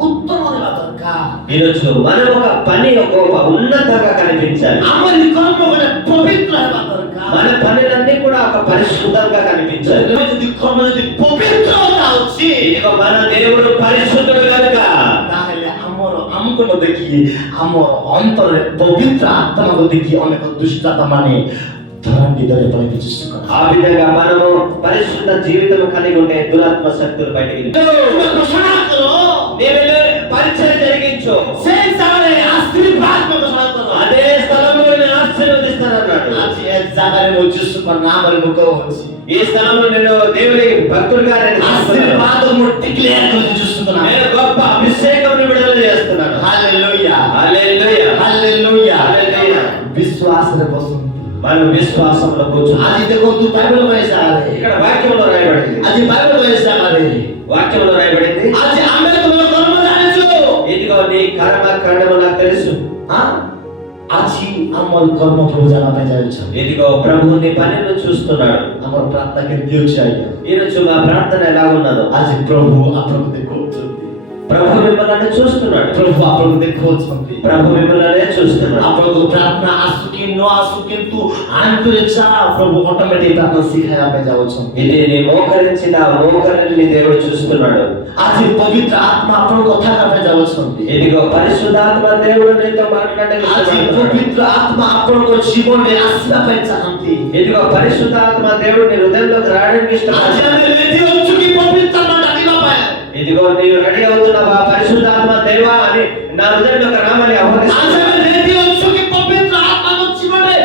ଉତ୍ତମ ହେବା ଦରକାର। ఈరోజు మనం ఒక పని ఒక ఉన్నతంగా కనిపించాలి. ଆମ ଏଇ କର୍ମ ଗୋଟେ ପବିତ୍ର ହେବା ଦରକାର। మన పనులన్నీ కూడా ఒక పరిశుద్ధంగా కనిపించాలి. ଯଦି କର୍ମ ଯଦି ପବିତ୍ରତା ଅଛି, ఇదిగో మన దేవుడు పరిశుద్ధుడు కనుక ତାହେଲେ ଆମକୁ ନ ଦେଖି ଆମ ଅନ୍ତରରେ ପବିତ୍ର ଆତ୍ମାକୁ ଦେଖି ଅନେକ ଦୁଷ୍ଟାତ୍ମା ମାନେ ଧରାନ ଭିତରେ ପ୍ରବେଶ କର। ఆ విధంగా మనము పరిశుద్ధ జీవితం కలిగి ఉంటే దురాత్మ శక్తులు బయటికి ଘୋଷଣା କର, పరిచయం జరిగించు. ସେ ଜାଗାରେ ଆଶୀର୍ବାଦ ଘୋଷଣା କର। అదే స్థలంలో నేను ఆశీర్వదిస్తానన్నాడు. ଆଜି ଏ ଜାଗାରେ ମୁଁ ଯୀଶୁଙ୍କ ନାମରେ ମୁଁ କହୁଛି, ఈ స్థలంలో నేను దేవుని భక్తుడిగా నేను ఆశీర్వాଦ ମୁଁ డిక్లేర్ କରୁଛି ଯୀଶୁଙ୍କ ନାମରେ। నేను గొప్ప అభిషేకం విడుదల చేస్తున్నాను. ହାଲେଲୁୟା, హల్లెలూయా, ହାଲେଲୁୟା, హల్లెలూయా. విశ్వాసରେ ବସନ୍ତୁ। మనం విశ్వాసంలో కూర్చున్నాం. ଆଜି ଦେଖନ୍ତୁ ବାଇବେଲ କହେ ଜାଗାରେ, ఇక్కడ వాక్యంలో రాయబడింది. ଆଜି ବାଇବେଲ କହେ ଜାଗାରେ, వాక్యంలో రాయబడింది. ଆଜି ଆମେ ତୁମର କର୍ମ ଜାଣିଛୁ। ఇదిగో నీ కర్మ ఖండము నాకు తెలుసు. ଆଜି ଆମର କର୍ମ ପ୍ରଭୁ ଜାଣିବା ପାଇଁ ଯାଉଛନ୍ତି। ఇదిగో ప్రభు నీ పనిని చూస్తున్నాడు. ଆମର ପ୍ରାର୍ଥନା କେମିତି ଅଛି ଆଜ୍ଞା? ఈరోజు మా ప్రార్థన ఎలా ఉన్నదో ଆଜି ପ୍ରଭୁ ଆପଣଙ୍କୁ ଦେଖାଉଛନ୍ତି, ప్రభు మిమ్మల్ని చూస్తున్నాడు. ପ୍ରଭୁ ଆପଣଙ୍କୁ ଦେଖାଉଛନ୍ତି। ప్రభు మిమ్మల్ని చూస్తున్నాడు. ଆପଣଙ୍କୁ ପ୍ରାର୍ଥନା ଆସୁ କି ନ ଆସୁ, କିନ୍ତୁ ଆନ୍ତରିକ ପ୍ରଭୁ ଅଟୋମେଟିକ ପ୍ରାର୍ଥନା ଶିଖାଇବା ପାଇଁ ଯାଉଛନ୍ତି। ఇది నీ మోకరించిన మోకరిని దేవుడు చూస్తున్నాడు. ଆଜି ପବିତ୍ର ଆତ୍ମା ଆପଣଙ୍କ କଥା ହେବା ପାଇଁ ଯାଉଛନ୍ତି। ఇదిగో పరిశుద్ధాత్మ దేవుడు నీతో ଆଜି మాట్లాడేది. ପବିତ୍ର ଆତ୍ମା ଆପଣଙ୍କ ଜୀବନରେ ଆସିବା ପାଇଁ ଚାହାନ୍ତି। ఇదిగో పరిశుద్ధాత్మ దేవుడు నీ హృదయంలోకి రావడానికి ଆଜି ఇష్టపడుతున్నాడు. ଆମେ ରେଡି ଅଛୁ କି ପବିତ୍ର ଆତ୍ମା ଡାକିବା ପାଇଁ? ఇదిగో నీవు రెడీ అవుతున్నావా పరిశుద్ధాత్మ దేవా అని నా హృదయంలోకి రామని ଆଜି ఆహ్వానిస్తున్నాడు. ଆମେ ରେଡି ଅଛୁ କି ପବିତ୍ର ଆତ୍ମାକୁ ଜୀବନରେ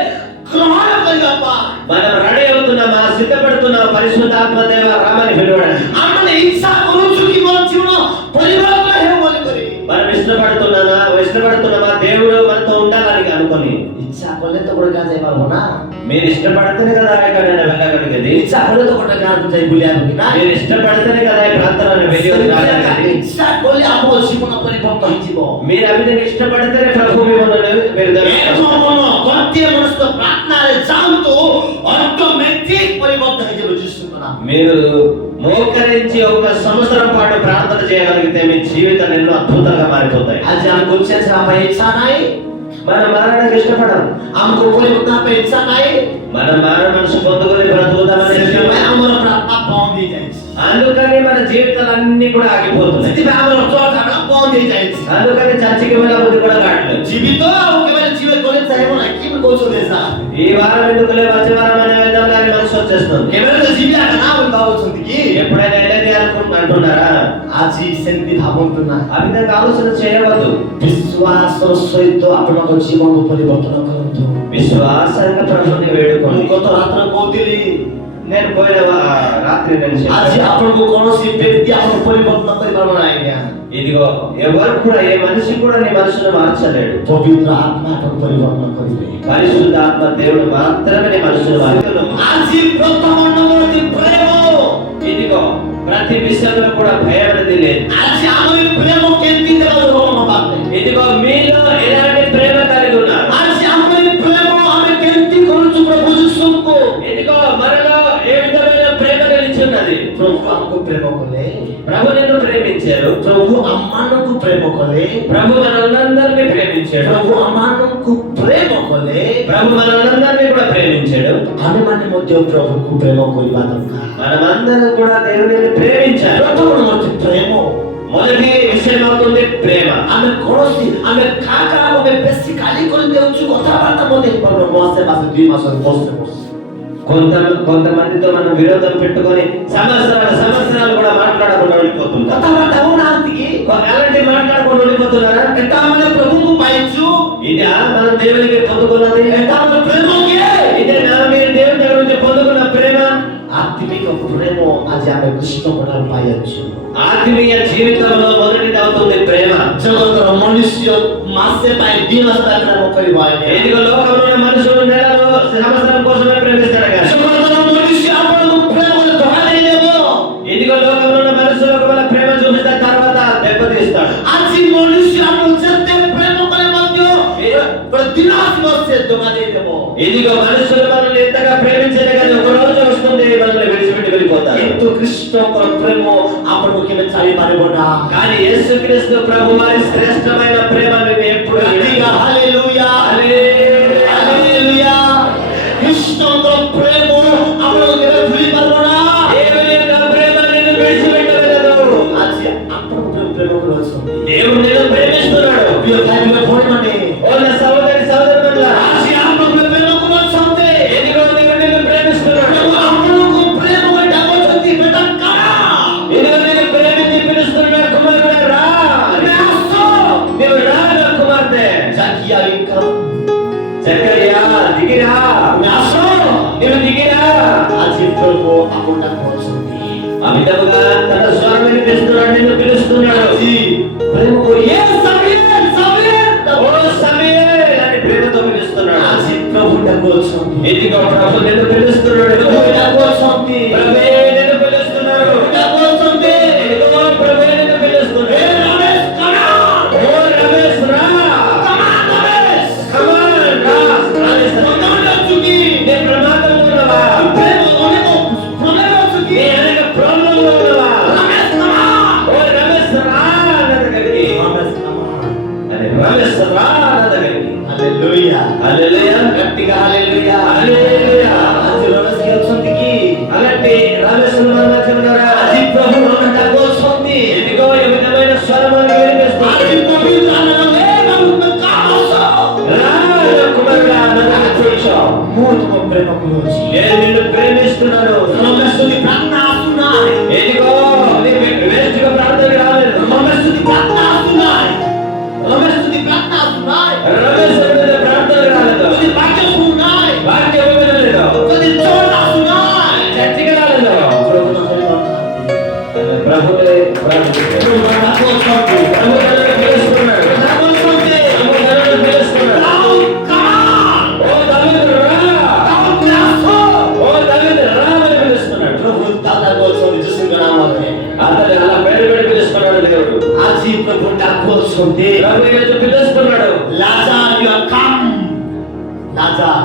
ଗ୍ରହଣ କରିବା ପାଇଁ? మనం రెడీ అవుతున్నామా, సిద్ధపడుతున్నామా పరిశుద్ధాత్మ దేవ రామని పిలవడానికి? ଆମେ ଇଚ୍ଛା କରୁଛୁ କି ମୋ ଜୀବନ ପରିବର୍ତ୍ତନ ହେଉ ବୋଲି କରି? మనం ఇష్టపడుతున్నామా దేవుడు మనతో ఉండాలని అనుకొని? ଇଚ୍ଛା କଲେ ତ ଗୋଟେ ଗାଁ ଯାଇପାରିବ ନା। మీరు ఇష్టపడితేనే కదా ఎక్కడైనా వెళ్ళగలిగేది. ଇଚ୍ଛା କଲେ ତ ଗୋଟେ ଗାଁକୁ ଯାଇ ବୁଲିବାକୁ କି ନା। మీరు ఇష్టపడితేనే కదా ఈ ప్రాంతాలను వెళ్ళి రాగలిగేది. ଇଚ୍ଛା କଲେ ଆମ ଜୀବନ ପରିବର୍ତ୍ତନ ହେଇଯିବ। మీరు అభివృద్ధిని ఇష్టపడితేనే ప్రభు మిమ్మల్ని మీరు దర్శిస్తారు. ଗୋଟିଏ ମଣିଷ ପ୍ରାର୍ଥନାରେ ଯାଆନ୍ତୁ, ଅଟୋମେଟିକ ପରିବର୍ତ୍ତନ ହେଇଯିବ ଯୀଶୁଙ୍କ ନାମ। మీరు మోకరించి ఒక సంవత్సరం పాటు ప్రార్థన చేయగలిగితే మీ జీవితం ఎన్నో అద్భుతంగా మారిపోతాయి. ଆଜି ଆମକୁ ଚେଞ୍ଜ ହେବା ପାଇଁ ଇଚ୍ଛା ନାହିଁ, మనం మారడానికి ఇష్టపడం. ଆମକୁ ପରିବର୍ତ୍ତନ ହେବା ପାଇଁ ଇଚ୍ଛା ନାହିଁ, మనం మారు మనసు పొందుకొని బ్రతుకుతామని ସେଥିପାଇଁ ଆମର ପ୍ରାର୍ଥନା ବନ୍ଦ ହେଇଯାଇଛି। అందుకని మన జీవితాలన్నీ కూడా ఆగిపోతున్నాయి. ସେଥିପାଇଁ ଆମର ଚର୍ଚ୍ଚ ଆମର ବନ୍ଦ ହେଇଯାଇଛି। అందుకని చర్చికి వెళ్ళబుద్ధి కూడా కావట్లేదు. ଜୀବିତ ଆଉ କେବେ ଯିବେ କଲେ ଚାହିଁବ ନାହିଁ, କି କହୁଛନ୍ତି ସାର୍? ఈ వారం ఎందుకులే వచ్చే వారం అనే వెళ్దాం కానీ మనసు వచ్చేస్తుంది. କେବେ ତ ଯିବି ନା ବୋଲି ଭାବୁଛନ୍ତି କି? ఎప్పుడైనా వెళ్ళేది అంటున్నారా? ଆଜି ସେମିତି ଭାବନ୍ତୁ ନା। ఆ విధంగా ఆలోచన చేయవద్దు. ବିଶ୍ୱାସର ସହିତ ଆପଣଙ୍କ ଜୀବନ ପରିବର୍ତ୍ତନ କରନ୍ତୁ। విశ్వాసంగా ప్రభుని వేడుకోండి. ମୁଁ ଗତ ରାତିରେ କହୁଥିଲି, నేను పోయిన రాత్రి నేను ଆଜି చెప్పాను. ଆପଣଙ୍କୁ କୌଣସି ବ୍ୟକ୍ତି ଆପଣ ପରିବର୍ତ୍ତନ କରିପାରିବ ନାହିଁ ଆଜ୍ଞା। ఇదిగో ఎవరు కూడా ఏ మనిషి కూడా నీ మనసును మార్చలేడు. ପବିତ୍ର ଆତ୍ମା ଆପଣ ପରିବର୍ତ୍ତନ କରିବେ। పరిశుద్ధాత్మ దేవుడు మాత్రమే నీ మనసును మార్చగలడు. ଆଜି ପ୍ରଥମ ନମ୍ବରଟି ପ୍ରେମ। ఇదిగో ప్రతి విషయంలో కూడా భయం అనేది లేదు. ଆଜି ଆମର ପ୍ରେମ କେମିତି ଦେଖାଯାଉ ନପାରେ? ఇదిగో మీలో ఎలాంటి ప్రేమ కలిగి ఉన్నారు? ଆଜି ଆମର ପ୍ରେମ ଆମେ କେମିତି କରୁଛୁ ପ୍ରଭୁ ଯୀଶୁଙ୍କୁ? ఇదిగో మనలో ఏ విధమైన ప్రేమ నిలిచున్నది? ପ୍ରଭୁ ଆମକୁ ପ୍ରେମ କଲେ, ప్రభు నిన్ను ప్రేమించారు. ପ୍ରଭୁ ଆମମାନଙ୍କୁ ପ୍ରେମ କଲେ, ప్రభు మనల్నందరినీ ప్రేమించాడు. ପ୍ରଭୁ ଆମମାନଙ୍କୁ ପ୍ରେମ କଲେ, ప్రభు మనల్నందరినీ కూడా ప్రేమించాడు. ଆମେମାନେ ମଧ୍ୟ ପ୍ରଭୁକୁ ପ୍ରେମ କରିବା ଦରକାର। మనమందరం కూడా దేవుడిని ప్రేమించాలి. ପ୍ରଥମ ନମ୍ବରଟି ପ୍ରେମ। మొదటి విషయం అవుతుంది ప్రేమ. ଆମେ କୌଣସି ଆମେ କାହା ଆମେ ବେଶୀ ଗାଳି କରିଦେଉଛୁ କଥାବାର୍ତ୍ତା ମଧ୍ୟ ହେଇପାରୁନୁ ମାସେ 2 ମାସ 10 ବର୍ଷ కొంతమందితో మనం విరోధం పెట్టుకొని సంవత్సరాలు కూడా మాట్లాడకుండా వెళ్ళిపోతుంది. కథాబార్త అవునాంతి అలాంటి మాట్లాడకుండా వెళ్ళిపోతున్నారా? ఎట్టా మన ప్రభువుకు పాయించు ఇదే మనం దేవునికి పొందుకున్నది. ఎట్టా మన ప్రేమకి ఇదే మీరు దేవుని దగ్గర నుంచి పొందుకున్న ప్రేమ. ఆత్మిక ప్రేమ అది ఆమె కృష్ణ పాయచ్చు. ఆత్మీయ జీవితంలో మొదటిది అవుతుంది ప్రేమ. జగత్తులో మనుష్య మాసే పై దినస్తరం ఒకరివాయే. ఇదిగో లోకంలో ఉన్న మనుషులు నెలలో సంవత్సరం కోసమే ప్రేమిస్తాడు కానీ జగత్తులో మనుష్య అప్పుడు ప్రేమను దొరకలేదేమో. ఇదిగో లోకంలో ఉన్న మనుషులు ఒకవేళ ప్రేమ చూపిస్తే తర్వాత దెబ్బతీస్తాడు. আজি మనుష్య అప్పుడు చెత్తే ప్రేమ కొనే మధ్య ప్రతినాశ వస్తే దొరకలేదేమో. ఇదిగో మనుషులు మనల్ని ఎంతగా ప్రేమించేది కానీ ఒక రోజు వస్తుంది మనల్ని విడిచిపెట్టి వెళ్ళిపోతారు. ఎంతో కృష్ణ ప్రేమ అప్పుడు కింద చాలిపారిపోనా. కానీ యేసుక్రీస్తు ప్రభు వారి శ్రేష్టమైన ప్రేమను ఎప్పుడు హల్లెలూయా హల్లెలూయా. కృష్ణతో ప్రేమ అప్పుడు కింద చాలిపారిపోనా. దేవుని ప్రేమ నిన్ను విడిచిపెట్టలేదు. అది అప్పుడు ప్రేమకు వస్తుంది. దేవుడు నిన్ను ప్రేమిస్తున్నాడు. బైబిల్ పోయిననే ఓ నా సహోదరి సహోదరులారా, అది అప్పుడు ప్రేమకు వస్తుంది. ఇదిగో దేవుడు నిన్ను ప్రేమిస్తున్నాడు. అప్పుడు ప్రేమ డబొచ్చి బెటకా. ఇదిగో నిన్ను ప్రేమించి పిలుస్తున్నాడు. కుమారుడా రా, నీవు రా నా కుమార్తె. జకరియా దిగిరా, నీవు దిగిరా. అది ప్రభు అప్పుడు వస్తుంది. ఆ విధముగా తన స్వరం వినిపిస్తున్నాడు, నిన్ను పిలుస్తున్నాడు. ప్రేమకు ఏ సమయం సమయం ఓ సమయే అని ప్రేమతో పిలుస్తున్నాడు. అది ప్రభు వస్తుంది. ఇదిగో ప్రభు నిన్ను పిలుస్తున్నాడు. ప్రభు వస్తుంది. ప్రభువే నిన్ను పిలుస్తున్నాడు. ప్రభు వస్తుంది. ఇదిగో ప్రభువే నిన్ను పిలుస్తున్నాడు. రమేష్ కనా. ఓ రమేష్ రా, రమేష్ కమాన్ రా. రమేష్ ప్రమాదముకి నీ ప్రమాదంలో ఉన్నవా? ప్రేమకు ప్రమాదముకి నీ అనేక ప్రాబ్లంలో ఉన్నవా? రమేష్ కనా. ఓ రమేష్ రా నా దగ్గరికి. రమేష్ కనా. అరే రమేష్ రా నా దగ్గరికి. హల్లెలూయా హల్లెలూయా. గట్టిగా హల్లెలూయా హల్లెలూయా. అది రమేష్ వస్తుంది. అలాంటి రమేష్ ఉన్నారా? అది ప్రభు రమేష్ వస్తుంది. ఇదిగో ఈ విధమైన స్వరం వినిపిస్తుంది. అది పవిత్ర నామమే మనకు కావసో. రా నా కుమారుడా, నన్ను కూర్చో. మూర్ఖ ప్రేమకు వచ్చి నేను నిన్ను ప్రేమిస్తున్నాను. రమేష్ని ప్రార్థనాస్తున్నాయి. ఇదిగో నీ వేస్ట్గా ప్రార్థనకి రాలేదు. రమేష్ని ప్రార్థనాస్తున్నాయి. రమేష్ని ప్రార్థనాస్తున్నాయి. రమేష్ మీద ప్రార్థనకి రాలేదు. కొద్ది వాక్యస్తున్నాయి. వాక్యం వినలేదు. కొద్ది చోటాస్తున్నాయి. చర్చికి రాలేదు. ప్రభువును హరిస్తున్నాయి. ప్రభువే ప్రార్థించాడు. ప్రభు నాకు వస్తుంది. ప్రభు నన్ను పిలుస్తున్నాడు. నాకు వస్తుంది. ప్రభు నన్ను పిలుస్తున్నాడు. ఓ దావీదు రా, ఓ దావీదు రా అని పిలుస్తున్నాడు. ప్రభు దాదాపు వస్తుంది. చూసుకున్నామని అతను అలా పెట్టి పిలుస్తున్నాడు దేవుడు. ఆజీ ప్రభు నాకు వస్తుంది. ప్రభు ఈరోజు పిలుస్తున్నాడు. Lazar you are come. Lazar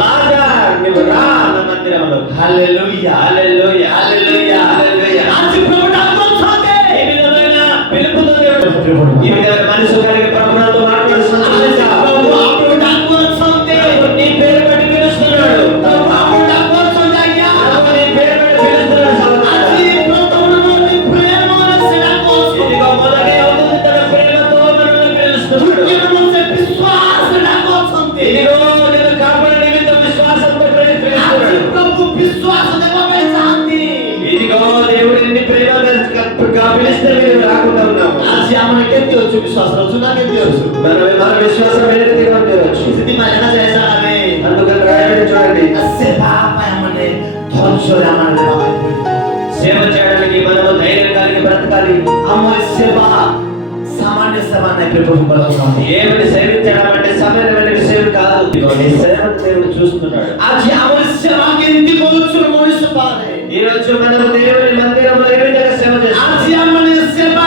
Lazar నీవు రా నా మందిరంలో. హల్లెలూయా హల్లెలూయా హల్లెలూయా హల్లెలూయా. ఆజీ ప్రభు నాకు వస్తుంది. ఈ విధమైన పిలుపుతో దేవుడు ఈ విధమైన మనిషి గారికి ప్రభువుతో మాట్లాడుతున్నాడు. ప్రభు అప్పుడు నాకు వస్తుంది. నీ పేరు పెట్టి పిలుస్తున్నాడు. ప్రభు అప్పుడు నాకు వస్తుంది అయ్యా. ప్రభు నీ పేరు పెట్టి పిలుస్తున్నాడు సహోదరా. ఆజీ ప్రభువుని ప్రేమను సెడకు వస్తుంది. ఇదిగో మొదటి అవుతుంది తన ప్రేమతో మనల్ని పిలుస్తున్నాడు. తుర్కిను విశ్వాస నాకు వస్తుంది. ఇదిగో నేను కాపాడే నిమిత్తం విశ్వాసంతో పిలుస్తున్నాడు. ఆజీ ప్రభు విశ్వాస దేవమే శాంతి. ఇదిగో దేవుడు ఎన్ని ప్రేమగా పిలిస్తే మీరు రాకుండా ఉన్నాము. ఆజీ మనకి ఎత్తి వచ్చు విశ్వాసం వచ్చు నాకు ఎత్తి వచ్చు. మన విశ్వాసం ఏదైతే తీరవచ్చు. స్థితి మన చేశారే. అందుకని రాయబడి చూడండి. సేవా పయమనే ధర్షోరా మనలే బాబు. సేవ చేయడానికి మనము ధైర్యం కలిగి బ్రతకాలి. అమోయ సేవ సామాన్య సేవ అనే ప్రభుత్వం. దేవుని సేవించడం అంటే సామాన్యమైన విషయం కాదు. ఇదిగో నీ సేవను దేవుడు చూస్తున్నాడు. ఆజీ అమోయ సేవ కింది కొలుచు మనుష్య పారే. ఈ రోజు మనము దేవుని మందిరంలో ఏ విధంగా సేవ చేస్తాం? ఆజీ అమోయ సేవ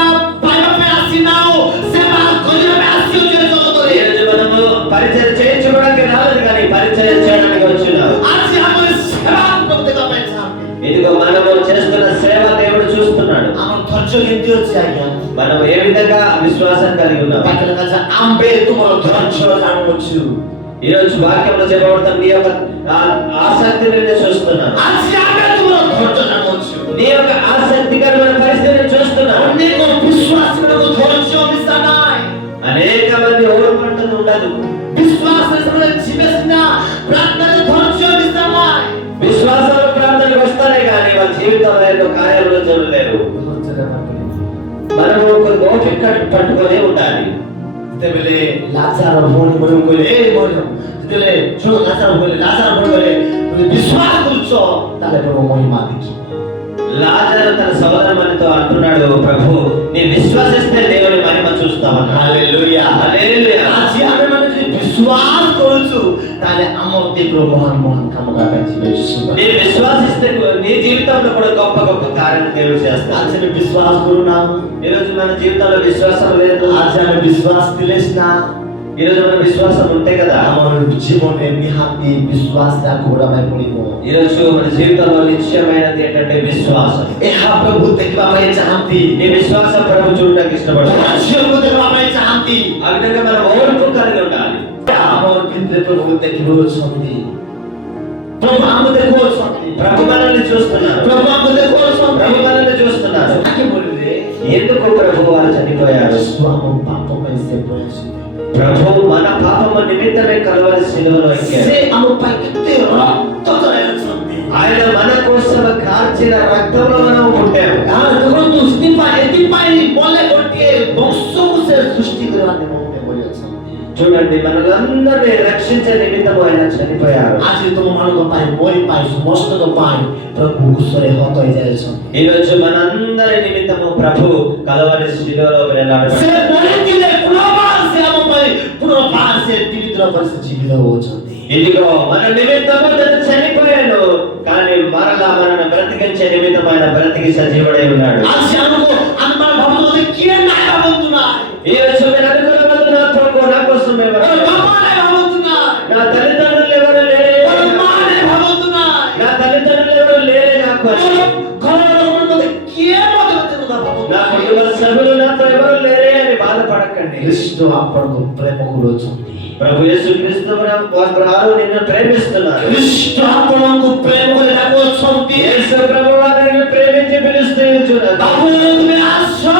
పైపై ఆసినావు. సేవ కొరియమే ఆసియో చేతోతోరే. ఈ రోజు మనము పరిచయం చేయించుకోవడానికి రాలేదు కానీ పరిచయం చేయడానికి వచ్చినాం. ఆజీ అమోయ సేవ ప్రభుత్వం పైసాంతి. ఇదిగో మనము చేస్తున్న సేవ దేవుడు చూస్తున్నాడు. అమో ధర్షో కింది వచ్చి అయ్యా. మనం ఏ విధంగా విశ్వాసం కలిగి ఉన్నాం. పక్కన కలిసి అంబే తుమరో ధర్షో రావచ్చు. ఈ రోజు వాక్యంలో చెప్పబడతాం నీ యొక్క ఆసక్తిని నేను చూస్తున్నాను. ఆజీ అంబే తుమరో ధర్షో రావచ్చు. నీ యొక్క ఆసక్తికరమైన పరిస్థితిని చూస్తున్నాను. నీకు విశ్వాస జీవితంలో ఎన్నో కార్యాలు చూడలేరు. మనము ఒక ఓపిక పట్టుకొని ఉండాలి. तेबेले लाचार भोनी भोनी कोले ए भोनी तेले जो लाचार भोनी कोले विश्वास करूचो ताले प्रभु महिमा देखि లాజరు తన సోదరునితో అంటున్నాడు, ప్రభు నీ విశ్వాసిస్తే దేవుని మహిమ చూస్తామని. Hallelujah hallelujah. आज आमे माने जे विश्वास करूचु ताले अमर देवरो महान महान काम करता जीवन నీ విశ్వాసిస్తే నీ జీవితంలో కూడా గొప్ప గొప్ప కార్యాలు దేవుడు చేస్తాడు. आज में विश्वास करू ना ఈ రోజు మన జీవితంలో విశ్వాసం లేదు. आज हमें विश्वास दिलेस ना ఈ రోజు మన విశ్వాసం ఉంటే కదా हमर जीवन में निहाती विश्वास राखो रमाई पड़िबो ఈ రోజు మన జీవితంలో నిశ్చయమైనది ఏంటంటే విశ్వాసం. एहा प्रभु देखबा मैं चाहती నీ విశ్వాసం ప్రభు చూడడానికి ఇష్టపడతాడు. राशियों को देखबा मैं चाहती ఆ విధంగా మనం ఓర్పు కలిగి ఉండాలి. हमर भितर प्रभु देखिबो छथि प्रभु हम देखो छथि ప్రభు మనల్ని చూస్తున్నారు. प्रभु हम देखो छथि ప్రభు మనల్ని చూస్తున్నారు. आके बोलले ఎందుకు ప్రభు వారు చనిపోయారు? हम पाप में से प्रयास ప్రభు మన పాపము నిమిత్తమే కలవరి శిలువలో ఎక్కారు. से हम पाई कितने रक्त चलाया छथि ఆయన మన కోసం కార్చిన రక్తంలో మనం పుట్టాము. यार देखो तू स्टिफा पाई बोले गोटे वंशों से सृष्टि करवाने में बोले छथि చూడండి, మనలందరినీ రక్షించే నిమిత్తము ఆయన చనిపోయారు. आज तुम मान को पाई मोरी पाई समस्त को पाई प्रभु गुस्से होत हो जाय छथि ఈ రోజు మనందరి నిమిత్తము ప్రభు కలవరి శిలువలో వేలాడబడ్డాడు. से बोले दिले पुनर्वास से हम पाई पुनर्वास से तीव्र परिस्थिति जीवित हो छथि ఇదిగో మన నిమిత్తము తను చనిపోయాడు, కానీ మరలా మనల్ని బ్రతికించే నిమిత్తం ఆయన బ్రతికి సజీవుడై ఉన్నాడు. आज हमको अनुमान भवन के ना भवन ना ఈ రోజు మీరు అనుకున్నది నా ప్రభు నా కోసం ఎవరు? बाबा ने भवन ना నా తల్లిదండ్రులు ఎవరు లేరే? मां ने भवन ना నా తల్లిదండ్రులు ఎవరు లేరే నాకు అని. घर में के मतलब ना भवन నా కుటుంబ సభ్యులు నాతో ఎవరు లేరే అని బాధపడకండి. क्रिस्ट आपन को प्रेम करो छथि ప్రభు యేసుక్రీస్తు వారు నిన్ను ప్రేమిస్తున్నారు. क्रिस्ट आपन को प्रेम करे राखो छथि యేసు ప్రభు వారు నిన్ను ప్రేమించి పిలుస్తూ ఉంటున్నారు. बाबू में आशा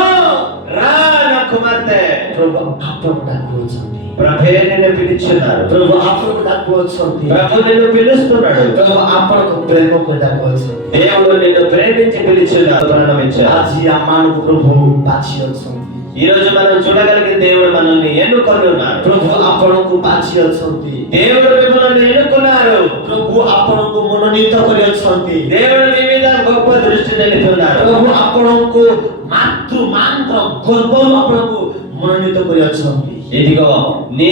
రా నా కుమార్తె. प्रभु आपन को डाको छथि ప్రభే నిన్ను పిలుచున్నారు. प्रभु आपन को डाको छथि ప్రభు నిన్ను పిలుస్తున్నాడు. प्रभु आपन को प्रेम करे राखो छथि దేవుడు నిన్ను ప్రేమించి పిలుచున్నాడు, ప్రాణమిచ్చాడు. आज आमान को प्रभु बाछियो छथि ఈ రోజు మనం చూడగలిగిన దేవుడు మనల్ని ఎన్నుకొని ఉన్నారు. प्रभु आपन को बाछियो छथि దేవుడు మిమ్మల్ని ఎన్నుకున్నారు. प्रभु आपन को मनोनीत करे छथि దేవుడు మీ మీద గొప్ప దృష్టి నిలుపుతున్నారు. प्रभु आपन को मातृ मात्र गर्भ आपन को मनोनीत करे छथि ఇదిగో నీ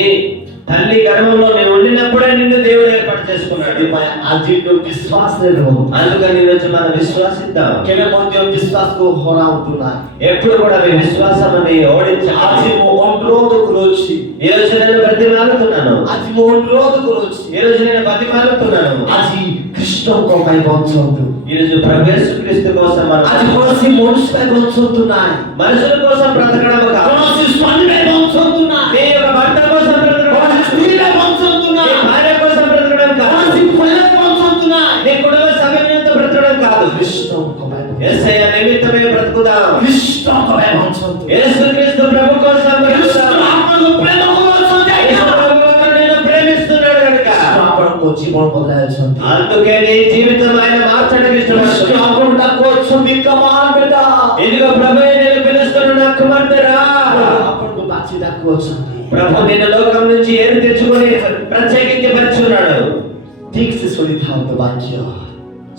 తల్లి గర్భంలో నీవు ఉండినప్పుడే నిన్ను దేవుడు ఏర్పాటు చేసుకున్నాడు. आज तो विश्वास रे रहो అందుకని ఈ రోజు మనం విశ్వాసిద్దాం. केवे मध्य विश्वास को हराउतु ना ఎప్పుడు కూడా మీ విశ్వాసాన్ని ఓడించాలి. आज मो अनुरोध करोछि ఈ రోజు నేను బ్రతిమాలుతున్నాను. आज मो अनुरोध करोछि ఈ రోజు నేను బ్రతిమాలుతున్నాను. आज कृष्ण को पाई बन्छन्तु ఈ రోజు ప్రభు యేసుక్రీస్తు కోసం మనం आज कोनसी मनुष्य पाई बन्छन्तु ना మనుషుల కోసం బ్రతకడం కాదు. कोनसी स्वामी पाई बन्छन्तु ना నీ యొక్క భర్త కోసం బ్రతకడం కాదు. कोनसी स्त्री पाई बन्छन्तु ना నీ భార్య కోసం బ్రతకడం కాదు. कोनसी परिवार बन्छन्तु ना నీ కుటుంబ సభ్యులతో బ్రతకడం కాదు. कृष्ण को पाई యేసయ్య నిమిత్తమే బ్రతుకుదాం. कृष्ण को पाई बन्छन्तु యేసుక్రీస్తు ప్రభు కోసం कृष्ण బ్రతుకుదాం. आपन को प्रेम करोछि యేసు ప్రభు నిన్ను ప్రేమిస్తున్నాడు కనుక आपन को जीवन बदलाय छथि అందుకే నీ జీవితం ఆయన మార్చడానికి ఇష్టపడుతున్నాడు. आपन को छवि कमाल बेटा ఇదిగో ప్రభు నిన్ను పిలుస్తున్నాడు, నా కుమార్తె రా. आपन को बाची डाको छथि ప్రభు నిన్ను లోకం నుంచి ఏరు తెచ్చుకొని ప్రత్యేకించి పరిచున్నాడు. ठीक से सुनी था तो वाक्य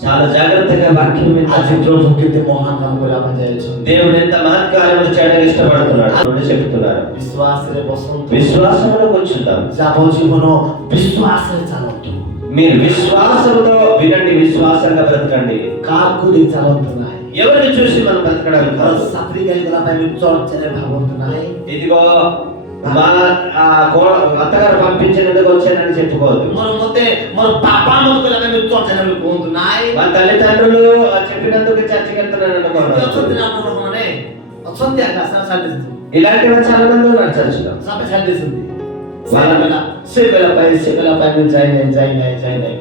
చాలా జాగ్రత్తగా వాక్యం आज వినాలి. प्रभु कितने महान काम को लाभ जाय छ దేవుడు ఎంత మహత్కార్యములు చేయడానికి ఇష్టపడుతున్నాడు అని చెప్తున్నారు. विश्वास रे बसंत విశ్వాసంలో కూర్చుందాం. जाबो जीवन विश्वास रे चालंतु మీరు విశ్వాసంతో వినండి, విశ్వాసంగా బ్రతకండి. काकु रे चालंतु नाय ఎవరిని చూసి మనం బ్రతకడం కాదు. सात्री गाय गला पाइ चर्च रे भावंतु नाय ఇదిగో మా అత్తగారు పంపించినందుకు వచ్చానని చెప్పుకోవద్దు. मोर मते मोर पापा मत गला पाइ चर्च रे कोंतु नाय మా తల్లిదండ్రులు చెప్పినందుకు చర్చికి వెళ్తున్నాను అనుకోవద్దు. अछंती नाम रखने अछंती आकाश साडे ఇలాంటివి చాలా మంది ఉన్నారు చర్చిలో. सबै साडे सुन्दी से बेला पाइ जाय नाही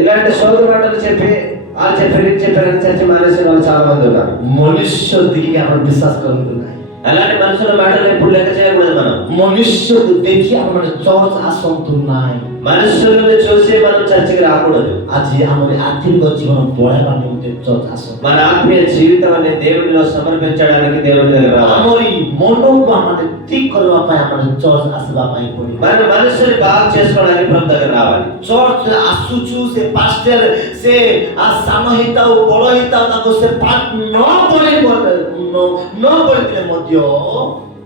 ఇలాంటి సోదరు మాటలు చెప్పి వాళ్ళు చెప్పారని చర్చి మానేసిన వాళ్ళు చాలా మంది ఉన్నారు. मनुष्य देखि आपण विश्वास गर्नु नाय అలాంటి మనుషుల మాటలు ఎప్పుడు లెక్క చేయకూడదు. మనం मनुष्य देखि आपण चर्च आसन्तु नाय మనుషులను చూసి మనం చర్చికి రాకూడదు. ଆଜି ଆମର ଆତ୍ମିକ ଜୀବନ ବଢାଇବା ନିମନ୍ତେ ଚର୍ଚ୍ଚ ଆସ। మన ఆత్మీయ జీవితాన్ని దేవునిలో సమర్పించడానికి దేవుని దగ్గర రావాలి. ଆମରି ମନକୁ ଆମେ ଠିକ କରିବା ପାଇଁ ଆମର ଚର୍ଚ୍ଚ ଆସିବା ପାଇଁ ପଡିବ। మన మనసుని బాగు చేసుకోవడానికి ప్రభు దగ్గర రావాలి. ଚର୍ଚ୍ଚ ଆସୁଛୁ ସେ ପାଷ୍ଟର ସେ ସାନ ହେଇଥାଉ ବଡ ହେଇଥାଉ ତାକୁ ସେ ପାଠ ନ ପଢିଥିଲେ ମଧ୍ୟ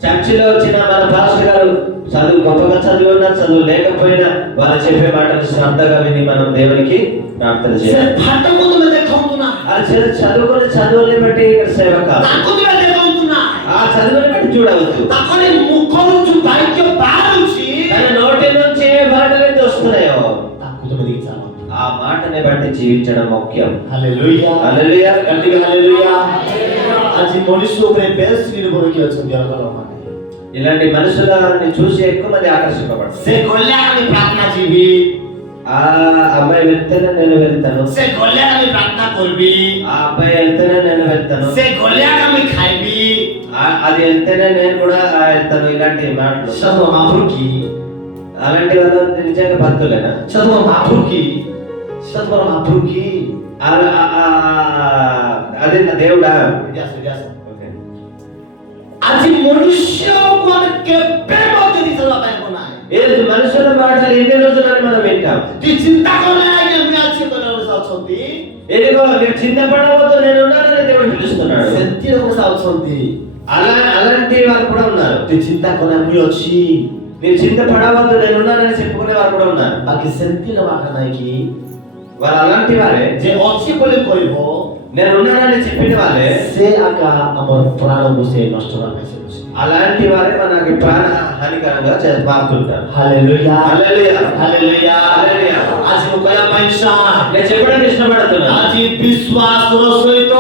చర్చిలో వచ్చిన మన పాస్టర్ గారు చదువు గొప్పగా చదివి ఉన్నా చదువు లేకపోయినా వాళ్ళు చెప్పే మాటలు శ్రద్ధగా విని మనం దేవునికి ప్రార్థన ସେ చేయాలి. ପାଠକୁ ତୁମେ ଦେଖନ୍ତୁ ନା, చదువుకుని చదువుని బట్టి ఇక్కడ సేవ కాదు, ତାକୁ ତୁମେ ଦେଖନ୍ତୁ ନା, ఆ చదువుని బట్టి చూడవద్దు. ତାଙ୍କରି ମୁଖରୁ ଯୋଉ ବାକ୍ୟ ବାହାରୁଛି తన నోటి నుంచి ఏ మాటలు అయితే వస్తున్నాయో ତାକୁ ତୁମେ ଦେଖି ଚାଲ। ఆ మాటని బట్టి జీవించడం ముఖ్యం. ହାଲେଲୁୟା, హల్లెలూయా. గట్టిగా ହାଲେଲୁୟା। ଆଜି ମଣିଷ ଉପରେ ବେଶ ନିର୍ଭର କି ଅଛନ୍ତି ଅଲଗା। ఇలాంటి మనుషులని చూసి ఎక్కువ మంది ఆకర్షింపబడతారు. ସେ ଗଲେ ଆମେ ପ୍ରାର୍ଥନା ଯିବି, ఆ అబ్బాయి వెళ్తేనే నేను వెళ్తాను, ସେ ଗଲେ ଆମେ ପ୍ରାର୍ଥନା କରିବି, ఆ అబ్బాయి వెళ్తేనే నేను వెళ్తాను, ସେ ଗଲେ ଆମେ ଖାଇବି। అది వెళ్తేనే నేను కూడా వెళ్తాను. ఇలాంటి మాటలు చదువు మాపురుకి, అలాంటి వాళ్ళు నిజంగా భక్తులేనా? చదువు మాపురుకి, చదువు మాపురుకి అదే నా దేవుడా. ଆଜି ମନୁଷ୍ୟକୁ ଆମେ କେବେ ମଧ୍ୟ ଦିଶିବା ପାଇଁ ନାହିଁ। ఏది మనుషుల మాటలు ఎన్ని రోజులని మనం వింటాం. ତୁ ଚିନ୍ତା କଲେ ଆଜ୍ଞା ଆମେ ଆଜି ଅଛନ୍ତି, ఏదిగో మీరు చింతపడవద్దు, నేను ఉన్నానని దేవుడు పిలుస్తున్నాడు. ସେମିତି ଲୋକ ଅଛନ୍ତି, అలాంటి వాళ్ళు కూడా ఉన్నారు. ତୁ ଚିନ୍ତା କଲେ ଆମେ ଅଛି, మీరు చింతపడవద్దు నేను ఉన్నానని చెప్పుకునే వారు కూడా ఉన్నారు. ବାକି ସେମିତି ଲୋକ ନାହିଁ କି వాళ్ళు అలాంటి వారే, ଯେ ଅଛି ବୋଲି କହିବ నేను ఉన్నానని చెప్పిన వాళ్ళే, ସେ ଆକା ଆମର ପ୍ରାଣକୁ ସେ ନଷ୍ଟ କରିବା ପାଇଁ ସେ అలాంటి వారే మనకి ప్రాణ హానికరంగా మారుతుంటారు. ହାଲେଲୁୟା, హల్లెలూయా, ହାଲେଲୁୟା, హల్లెలూయా. ଆଜି ମୁଁ କହିବା ପାଇଁ ଚାହେଁ, నేను చెప్పడానికి ఇష్టపడుతున్నాను. ଆଜି ବିଶ୍ୱାସର ସହିତ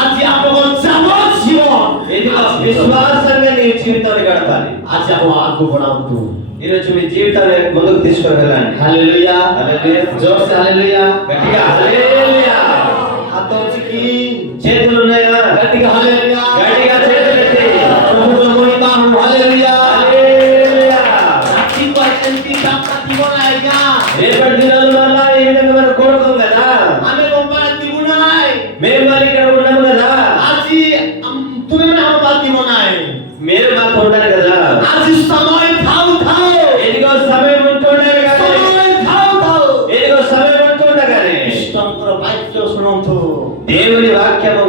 ଆଜି ଆପଣଙ୍କ ଯାବ ଜୀବନ ఇది విశ్వాసంగా నీ జీవితాన్ని గడపాలి. ଆଜି ଆପଣ ଆଗକୁ ବଢାନ୍ତୁ। ఈ రోజు మీ జీవితాన్ని ముందుకు తీసుకొని వెళ్ళండి. ହାଲେଲୁୟା, హల్లెలూయా, జోర్సే ହାଲେଲୁୟା, గట్టిగా హల్లెలూయా. ହାତ ଅଛି କି చేతులు ఉన్నాయా? గట్టిగా ହାଲେଲୁୟା, గట్టిగా చేతులు ఎత్తి ప్రభువుల మహిమా ହାଲେଲୁୟା। హల్లెలూయా. ରାତି ପରେ ଏମିତି ପ୍ରାପ୍ତ ଥିବ ନା ଆଜ୍ଞା, రేపటి దినాలు మళ్ళా ఈ విధంగా మనం కోరుకోం కదా. ଆମେ ମୋବାଇଲ ଥିବୁ ନାହିଁ, మేము మరి ఇక్కడ ఉన్నాము కదా. ଆଜି ତୁମେ ମାନେ ଆମ ପାଖ ଥିବ ନାହିଁ, మీరు మాతో ఉన్నారు కదా. ଆଜି ସମୟ ଥାଉ ଥାଉ, ఎదిగో సమయం ఉంటుండగానే, ସମୟ ଥାଉ ଥାଉ ఎదిగో సమయం ఉంటుండగానే ଈଶ୍ୱରଙ୍କର ବାକ୍ୟ ଶୁଣନ୍ତୁ। దేవుని వాక్యము